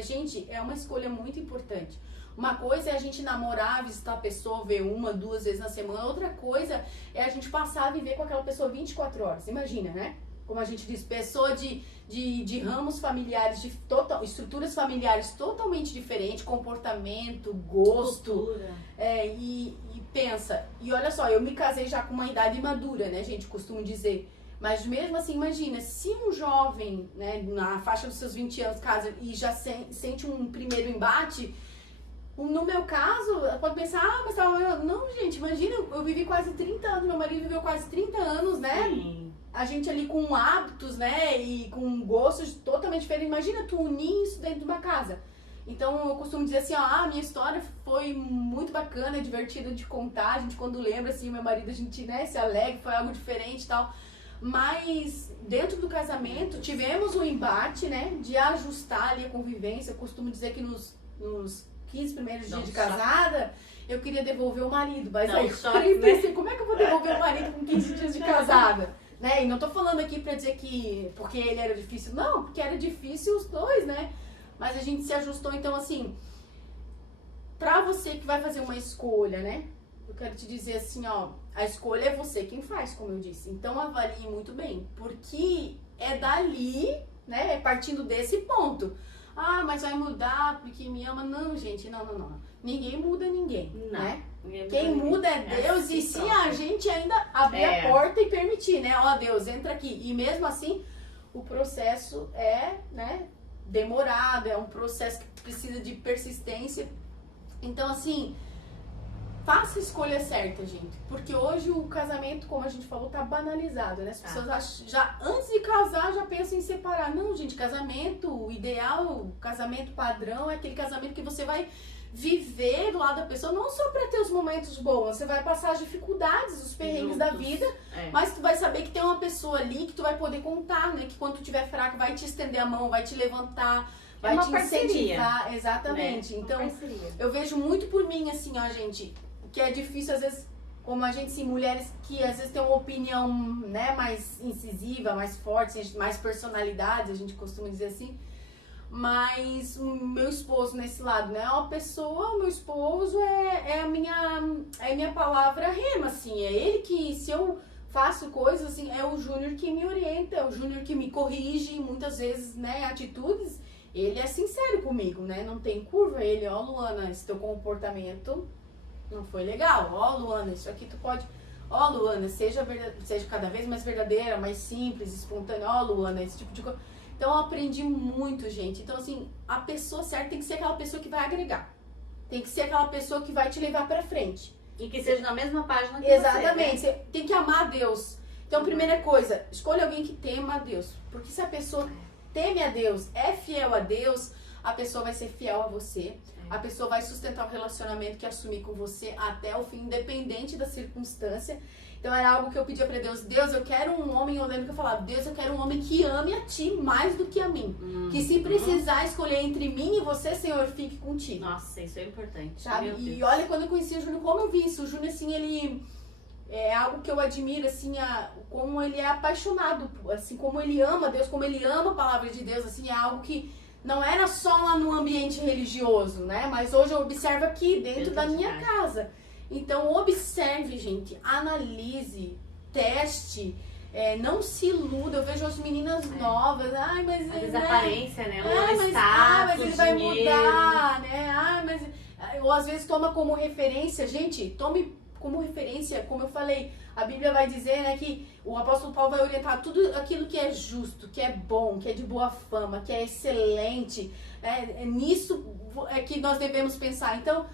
gente, é uma escolha muito importante. Uma coisa é a gente namorar, visitar a pessoa, ver 1, 2 vezes na semana. Outra coisa é a gente passar a viver com aquela pessoa 24 horas. Imagina, né? Como a gente diz, pessoa de ramos familiares, estruturas familiares totalmente diferentes, comportamento, gosto. E pensa, e olha só, eu me casei já com uma idade madura, né, gente, costumo dizer. Mas mesmo assim, imagina, se um jovem, né, na faixa dos seus 20 anos casa e já sente um primeiro embate, no meu caso, pode pensar, mas não, gente, imagina, eu vivi quase 30 anos, meu marido viveu quase 30 anos, né? Sim. A gente ali com hábitos, né, e com gostos totalmente diferentes. Imagina tu unir isso dentro de uma casa. Então eu costumo dizer assim, ó, a minha história foi muito bacana, divertida de contar. A gente quando lembra, assim, meu marido, a gente, né, se alegra, foi algo diferente e tal. Mas dentro do casamento tivemos um embate, né, de ajustar ali a convivência. Eu costumo dizer que nos 15 primeiros dias de casada, eu queria devolver o marido. Mas aí eu pensei, como é que eu vou devolver o marido com 15 dias de casada? Né? E não tô falando aqui pra dizer que porque ele era difícil, não, porque era difícil os dois, né? Mas a gente se ajustou, então assim, pra você que vai fazer uma escolha, né? Eu quero te dizer assim, ó, a escolha é você quem faz, como eu disse. Então avalie muito bem, porque é dali, né? É partindo desse ponto. Ah, mas vai mudar porque me ama. Não, gente, não. Ninguém muda ninguém, né? Quem muda é Deus, e se a gente ainda abrir a porta e permitir, né? Ó, Deus, entra aqui. E mesmo assim, o processo é, né, demorado, é um processo que precisa de persistência. Então, assim, faça a escolha certa, gente. Porque hoje o casamento, como a gente falou, tá banalizado, né? As pessoas já antes de casar, já pensam em separar. Não, gente, casamento, o ideal, o casamento padrão é aquele casamento que você vai viver do lado da pessoa, não só para ter os momentos bons, você vai passar as dificuldades, os perrengues da vida, mas tu vai saber que tem uma pessoa ali que tu vai poder contar, né? Que quando tu estiver fraco, vai te estender a mão, vai te levantar, vai te incentivar. Exatamente. Então, eu vejo muito por mim, assim, ó, gente, que é difícil, às vezes, como a gente, assim, mulheres que às vezes tem uma opinião, né, mais incisiva, mais forte, mais personalidade, a gente costuma dizer assim. Mas o meu esposo nesse lado, né? Uma pessoa, o meu esposo é a minha palavra rema, assim. É ele que, se eu faço coisas, assim, é o Júnior que me orienta, é o Júnior que me corrige, muitas vezes, né, atitudes. Ele é sincero comigo, né? Não tem curva. Ele, ó, Luana, esse teu comportamento não foi legal. Ó, Luana, isso aqui tu pode... Ó, Luana, seja cada vez mais verdadeira, mais simples, espontânea. Ó, Luana, esse tipo de coisa... Então, eu aprendi muito, gente. Então, assim, a pessoa certa tem que ser aquela pessoa que vai agregar. Tem que ser aquela pessoa que vai te levar pra frente. E que seja na mesma página que Exatamente. você, né? Você tem que amar a Deus. Então, primeira coisa, escolha alguém que tema a Deus. Porque se a pessoa teme a Deus, é fiel a Deus, a pessoa vai ser fiel a você. A pessoa vai sustentar o relacionamento que assumir com você até o fim, independente da circunstância. Então era algo que eu pedia pra Deus. Deus, eu quero um homem, eu lembro que eu falava, Deus, eu quero um homem que ame a ti mais do que a mim. Que se precisar escolher entre mim e você, Senhor, fique contigo. Nossa, isso é importante. Sabe? E olha, quando eu conheci o Júnior, como eu vi isso? O Júnior, assim, é algo que eu admiro, assim, como ele é apaixonado, assim, como ele ama Deus, como ele ama a palavra de Deus, assim, é algo que não era só lá no ambiente religioso, né? Mas hoje eu observo aqui, dentro da minha casa. Então, observe, gente, analise, teste, não se iluda. Eu vejo as meninas novas, ai, mas... Às vezes a aparência, né? Mas ele vai mudar, né? Ou às vezes toma como referência, gente, tome como referência, como eu falei, a Bíblia vai dizer, né, que o apóstolo Paulo vai orientar tudo aquilo que é justo, que é bom, que é de boa fama, que é excelente, né? É nisso que nós devemos pensar. Então,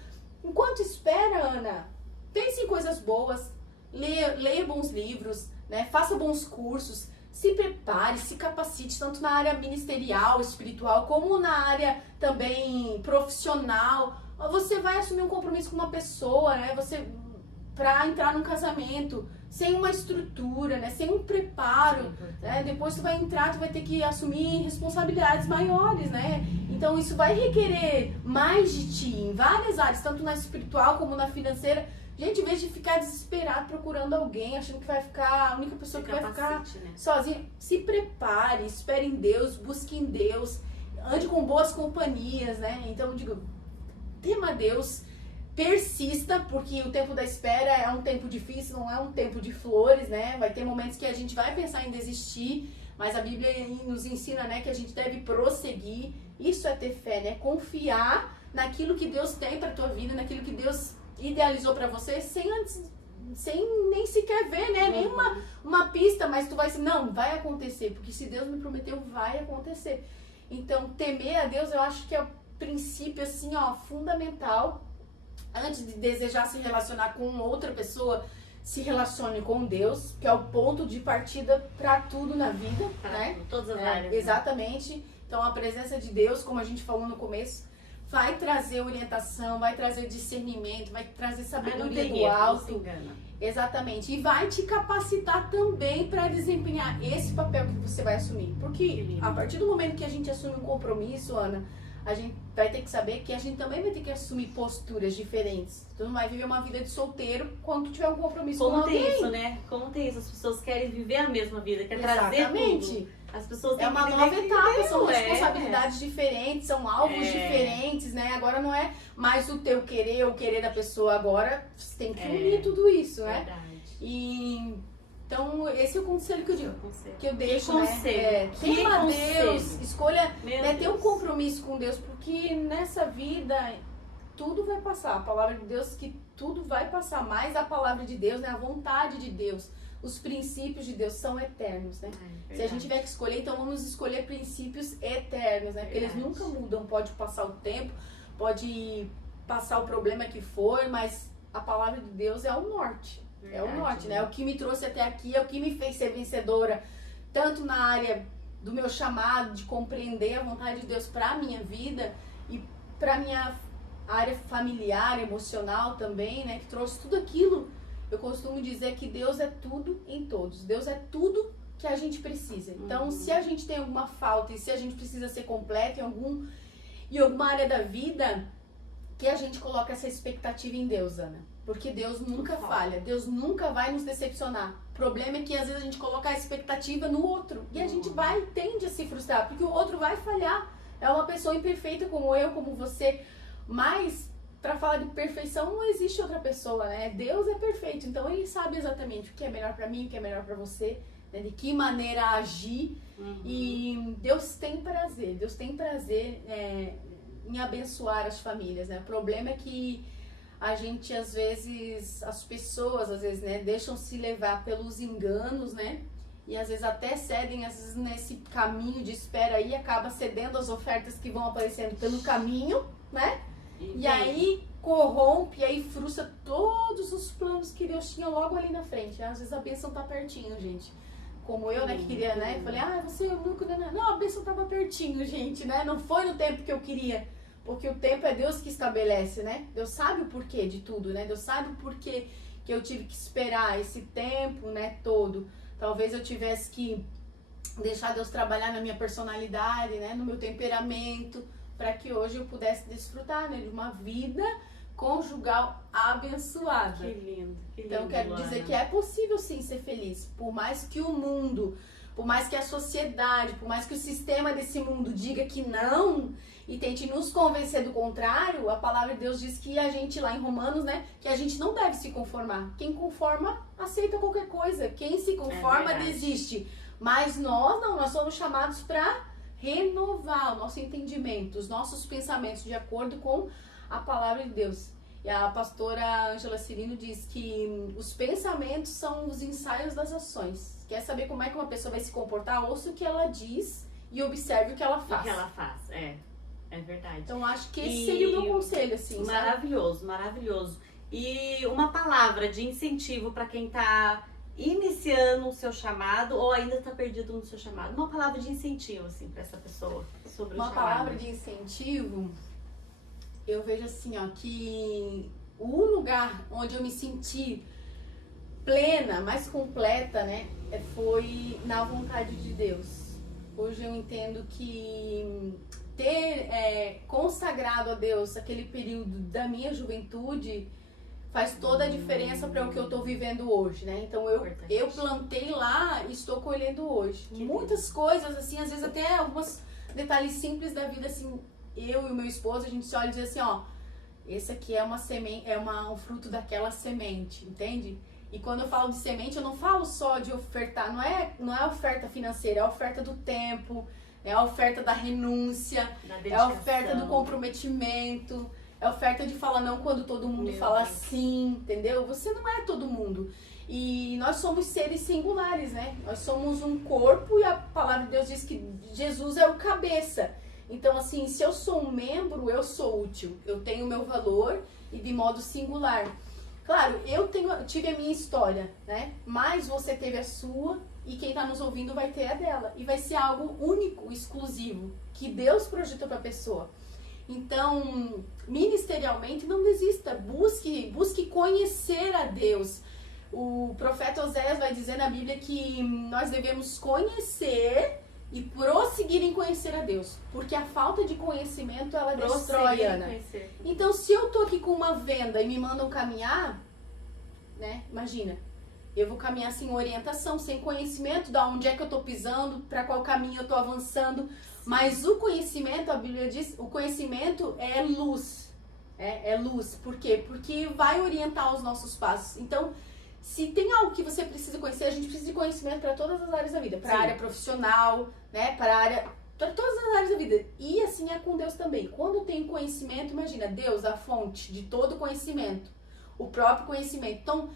enquanto espera, Ana, pense em coisas boas, leia bons livros, né? Faça bons cursos, se prepare, se capacite, tanto na área ministerial, espiritual, como na área também profissional. Você vai assumir um compromisso com uma pessoa, né? Para entrar num casamento, sem uma estrutura, né? Sem um preparo, né? Depois tu vai entrar, tu vai ter que assumir responsabilidades maiores, né? Então isso vai requerer mais de ti em várias áreas, tanto na espiritual como na financeira. Gente, em vez de ficar desesperado procurando alguém, achando que vai ficar a única pessoa que vai ficar sozinha, se prepare, espere em Deus, busque em Deus, ande com boas companhias, né? Então eu digo, tema Deus, persista, porque o tempo da espera é um tempo difícil, não é um tempo de flores, né? Vai ter momentos que a gente vai pensar em desistir, mas a Bíblia nos ensina, né, que a gente deve prosseguir. Isso é ter fé, né? Confiar naquilo que Deus tem para tua vida, naquilo que Deus idealizou para você, sem nem sequer ver, né? Nenhuma uma pista, mas tu vai assim, não, vai acontecer, porque se Deus me prometeu, vai acontecer. Então, temer a Deus, eu acho que é o princípio, assim, ó, fundamental. Antes de desejar se relacionar com outra pessoa, se relacione com Deus, que é o ponto de partida para tudo na vida, né? Todas as áreas. Exatamente. Então, a presença de Deus, como a gente falou no começo, vai trazer orientação, vai trazer discernimento, vai trazer sabedoria do alto. Não se engana. Exatamente. E vai te capacitar também para desempenhar esse papel que você vai assumir. Porque a partir do momento que a gente assume um compromisso, Ana, a gente vai ter que saber que a gente também vai ter que assumir posturas diferentes. Tu não vai viver uma vida de solteiro quando tu tiver um compromisso com alguém. Como tem isso, né? Como tem isso? As pessoas querem viver a mesma vida, querem trazer tudo. As pessoas têm uma que nova etapa, são Deus, responsabilidades diferentes, são alvos diferentes, né? Agora não é mais o teu querer ou o querer da pessoa, agora você tem que unir tudo isso, né? Verdade. Então, esse é o conselho que eu digo, que eu deixo, né? Tema Deus, escolha ter um compromisso com Deus, porque nessa vida tudo vai passar. A palavra de Deus que tudo vai passar, mas a palavra de Deus, né? A vontade de Deus, os princípios de Deus são eternos, né? Se a gente tiver que escolher, então vamos escolher princípios eternos, né? Porque eles nunca mudam, pode passar o tempo, pode passar o problema que for, mas a palavra de Deus é o norte. É o norte, né? É o que me trouxe até aqui, é o que me fez ser vencedora, tanto na área do meu chamado, de compreender a vontade de Deus para a minha vida e para minha área familiar, emocional também, né? Que trouxe tudo aquilo. Eu costumo dizer que Deus é tudo em todos. Deus é tudo que a gente precisa. Então, se a gente tem alguma falta e se a gente precisa ser completo em alguma área da vida, que a gente coloca essa expectativa em Deus, Ana. Porque Deus nunca falha, Deus nunca vai nos decepcionar. O problema é que às vezes a gente coloca a expectativa no outro e a gente tende a se frustrar, porque o outro vai falhar. É uma pessoa imperfeita como eu, como você, mas para falar de perfeição não existe outra pessoa, né? Deus é perfeito, então Ele sabe exatamente o que é melhor para mim, o que é melhor para você, né? De que maneira agir. E Deus tem prazer em abençoar as famílias, né? O problema é que a gente, às vezes, as pessoas, às vezes, né, deixam se levar pelos enganos, né? E às vezes até cedem, às vezes, nesse caminho de espera aí, acaba cedendo as ofertas que vão aparecendo pelo caminho, né? E aí corrompe, e aí frustra todos os planos que Deus tinha logo ali na frente. Às vezes a bênção tá pertinho, gente. Como eu, né, que queria, né? Falei, você nunca... Não, a bênção tava pertinho, gente, né? Não foi no tempo que eu queria. Porque o tempo é Deus que estabelece, né? Deus sabe o porquê de tudo, né? Deus sabe o porquê que eu tive que esperar esse tempo, né, todo. Talvez eu tivesse que deixar Deus trabalhar na minha personalidade, né, no meu temperamento, para que hoje eu pudesse desfrutar, né, de uma vida conjugal abençoada. Que lindo, que lindo. Então, quero dizer que é possível sim ser feliz. Por mais que o mundo, por mais que a sociedade, por mais que o sistema desse mundo diga que não e tente nos convencer do contrário, a palavra de Deus diz que a gente, lá em Romanos, né, que a gente não deve se conformar. Quem conforma, aceita qualquer coisa. Quem se conforma, desiste. Mas nós não, nós somos chamados para renovar o nosso entendimento, os nossos pensamentos de acordo com a palavra de Deus. E a pastora Ângela Cirino diz que os pensamentos são os ensaios das ações. Quer saber como é que uma pessoa vai se comportar? Ouça o que ela diz e observe o que ela faz. O que ela faz, é verdade. Então, acho que esse seria o meu conselho, assim, maravilhoso, sabe? Maravilhoso. E uma palavra de incentivo para quem tá iniciando o seu chamado ou ainda tá perdido no seu chamado. Uma palavra de incentivo, assim, para essa pessoa sobre o chamado. Uma palavra de incentivo, eu vejo assim, ó, que o lugar onde eu me senti plena, mais completa, né, foi na vontade de Deus. Hoje eu entendo que ter consagrado a Deus aquele período da minha juventude faz toda a diferença para o que eu tô vivendo hoje, né? Então eu plantei lá e estou colhendo hoje. Muitas coisas, assim, às vezes até alguns detalhes simples da vida, assim, eu e o meu esposo, a gente se olha e diz assim, ó, esse aqui é uma semente, um fruto daquela semente, entende? E quando eu falo de semente, eu não falo só de ofertar, não é oferta financeira, é a oferta do tempo, é a oferta da renúncia, é a oferta do comprometimento, é a oferta de falar não quando todo mundo fala sim, entendeu? Você não é todo mundo. E nós somos seres singulares, né? Nós somos um corpo e a palavra de Deus diz que Jesus é o cabeça. Então, assim, se eu sou um membro, eu sou útil. Eu tenho o meu valor e de modo singular. Claro, eu tive a minha história, né? Mas você teve a sua e quem está nos ouvindo vai ter a dela. E vai ser algo único, exclusivo, que Deus projetou para a pessoa. Então, ministerialmente, não desista. Busque conhecer a Deus. O profeta Oséias vai dizer na Bíblia que nós devemos conhecer e prosseguir em conhecer a Deus. Porque a falta de conhecimento, ela destrói, Ana. Então, se eu tô aqui com uma venda e me mandam caminhar, né? Imagina, eu vou caminhar sem orientação, sem conhecimento de onde é que eu tô pisando, para qual caminho eu tô avançando. Mas o conhecimento, a Bíblia diz, o conhecimento é luz. É luz. Por quê? Porque vai orientar os nossos passos. Então, se tem algo que você precisa conhecer, a gente precisa de conhecimento para todas as áreas da vida. Para a área profissional, né? Para todas as áreas da vida. E assim é com Deus também. Quando tem conhecimento, imagina, Deus, a fonte de todo conhecimento. O próprio conhecimento. Então,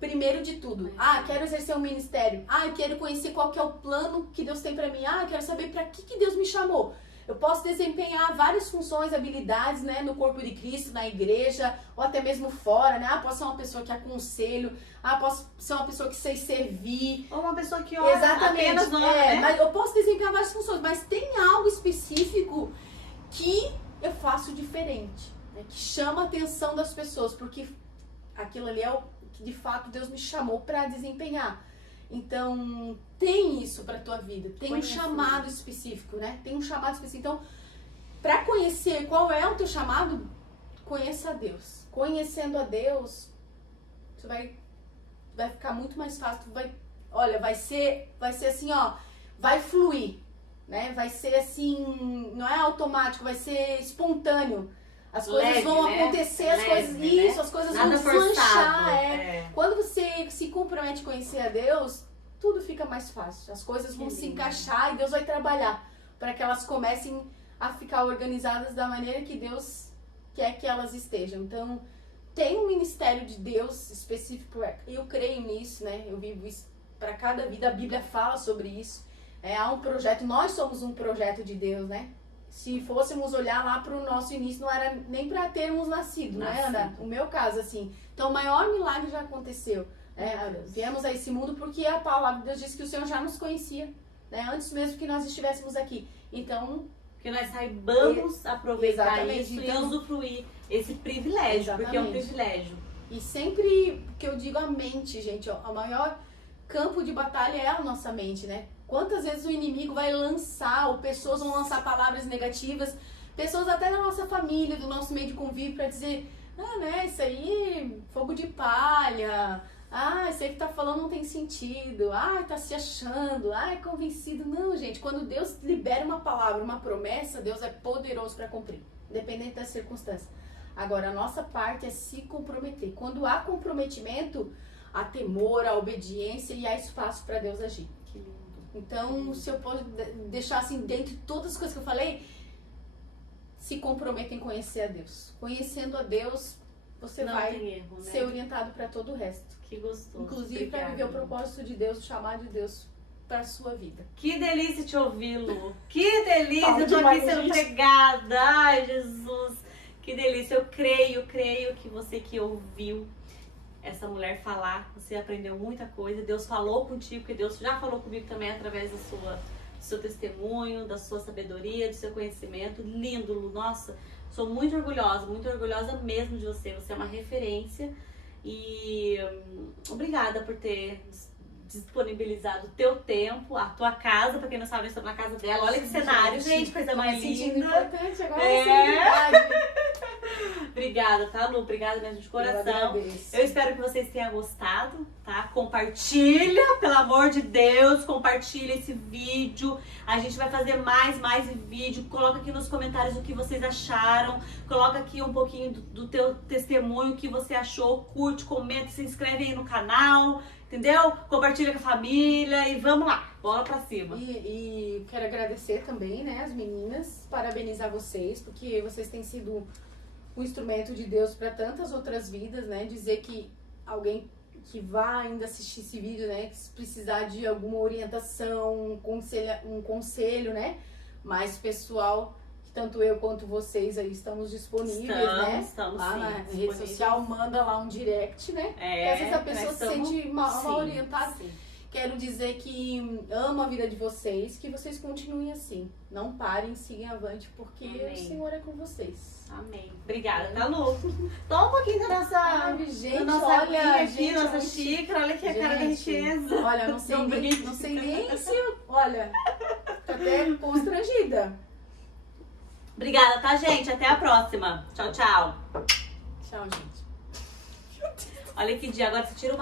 primeiro de tudo, quero exercer um ministério. Eu quero conhecer qual que é o plano que Deus tem pra mim. Eu quero saber pra que Deus me chamou. Eu posso desempenhar várias funções, habilidades, né, no corpo de Cristo, na igreja, ou até mesmo fora, né? Posso ser uma pessoa que aconselho, posso ser uma pessoa que sei servir. Ou uma pessoa que ora. Exatamente. Apenas ora, né? Mas eu posso desempenhar várias funções, mas tem algo específico que eu faço diferente, né, que chama a atenção das pessoas, porque aquilo ali é o que de fato Deus me chamou para desempenhar. Então, tem isso para tua vida, tem um chamado específico, né? Tem um chamado específico. Então, para conhecer qual é o teu chamado, conheça a Deus. Conhecendo a Deus, você vai ficar muito mais fácil. Vai ser assim, ó, vai fluir, né? Vai ser assim, não é automático, vai ser espontâneo. As coisas vão acontecer, as coisas vão deslanchar. Quando você se compromete a conhecer a Deus, tudo fica mais fácil. As coisas vão se encaixar e Deus vai trabalhar para que elas comecem a ficar organizadas da maneira que Deus quer que elas estejam. Então, tem um ministério de Deus específico. Eu creio nisso, né? Eu vivo isso para cada vida. A Bíblia fala sobre isso. Há um projeto, nós somos um projeto de Deus, né? Se fôssemos olhar lá para o nosso início, não era nem para termos nascido, né, Ana? O meu caso, assim. Então, o maior milagre já aconteceu. Viemos a esse mundo porque a palavra de Deus diz que o Senhor já nos conhecia, né? Antes mesmo que nós estivéssemos aqui. Então, que nós saibamos aproveitar isso então, e usufruir esse privilégio, porque é um privilégio. E sempre que eu digo a mente, gente, ó, o maior campo de batalha é a nossa mente, né? Quantas vezes o inimigo vai lançar, ou pessoas vão lançar palavras negativas, pessoas até da nossa família, do nosso meio de convívio, para dizer, Ah, né, isso aí, fogo de palha. Ah, isso aí que tá falando não tem sentido. Ah, tá se achando. Ah, é convencido. Não, gente, quando Deus libera uma palavra, uma promessa, Deus é poderoso para cumprir, independente das circunstâncias. Agora, a nossa parte é se comprometer. Quando há comprometimento, há temor, há obediência e há espaço para Deus agir. Que lindo. Então, se eu posso deixar assim, dentro de todas as coisas que eu falei, se comprometem em conhecer a Deus. Conhecendo a Deus, você Não vai tem erro, né? ser orientado para todo o resto. Que gostoso. Inclusive para Obrigada. viver o propósito de Deus, o chamado de Deus para sua vida. Que delícia te ouvir, Lu. Que delícia. Fala Eu tô aqui demais, sendo gente. pregada. Ai, Jesus. Que delícia. Eu creio que você que ouviu essa mulher falar, você aprendeu muita coisa. Deus falou contigo, porque Deus já falou comigo também através do seu testemunho, da sua sabedoria, do seu conhecimento. Lindo, Lu. Nossa, sou muito orgulhosa mesmo de você. Você é uma referência. E obrigada por ter disponibilizado o teu tempo, a tua casa. Pra quem não sabe, eu estou na casa dela. Olha que cenário, gente, coisa mais Me sentindo linda. importante agora. É. É. Obrigada, tá, Lu? Obrigada mesmo de Eu coração. agradeço. Eu espero que vocês tenham gostado, tá? Compartilha, pelo amor de Deus, compartilha esse vídeo. A gente vai fazer mais vídeo. Coloca aqui nos comentários o que vocês acharam. Coloca aqui um pouquinho do teu testemunho, o que você achou. Curte, comenta, se inscreve aí no canal, entendeu? Compartilha com a família e vamos lá, bola pra cima. E quero agradecer também, né, as meninas, parabenizar vocês, porque vocês têm sido um instrumento de Deus para tantas outras vidas, né? Dizer que alguém que vá ainda assistir esse vídeo, né, que se precisar de alguma orientação, um conselho, né, mais pessoal, que tanto eu quanto vocês aí estamos disponíveis, né? Estamos Lá sim, na rede disponíveis. social, manda lá um direct, né? É, Às vezes a pessoa nós se estamos- sente mal sim, orientada. sim. Quero dizer que amo a vida de vocês, que vocês continuem assim. Não parem, sigam avante, porque Amém. o Senhor é com vocês. Amém. Obrigada, tá, Lu? Toma um pouquinho da nossa, Sabe, gente, da nossa olha, aguinha aqui, gente, nossa olha, xícara. Olha aqui a cara da gente, riqueza. Olha, não sei, Não nem, brinque. não sei nem se... Olha, tô até constrangida. Obrigada, tá, gente? Até a próxima. Tchau, tchau. Tchau, gente. Olha que dia, agora você tira uma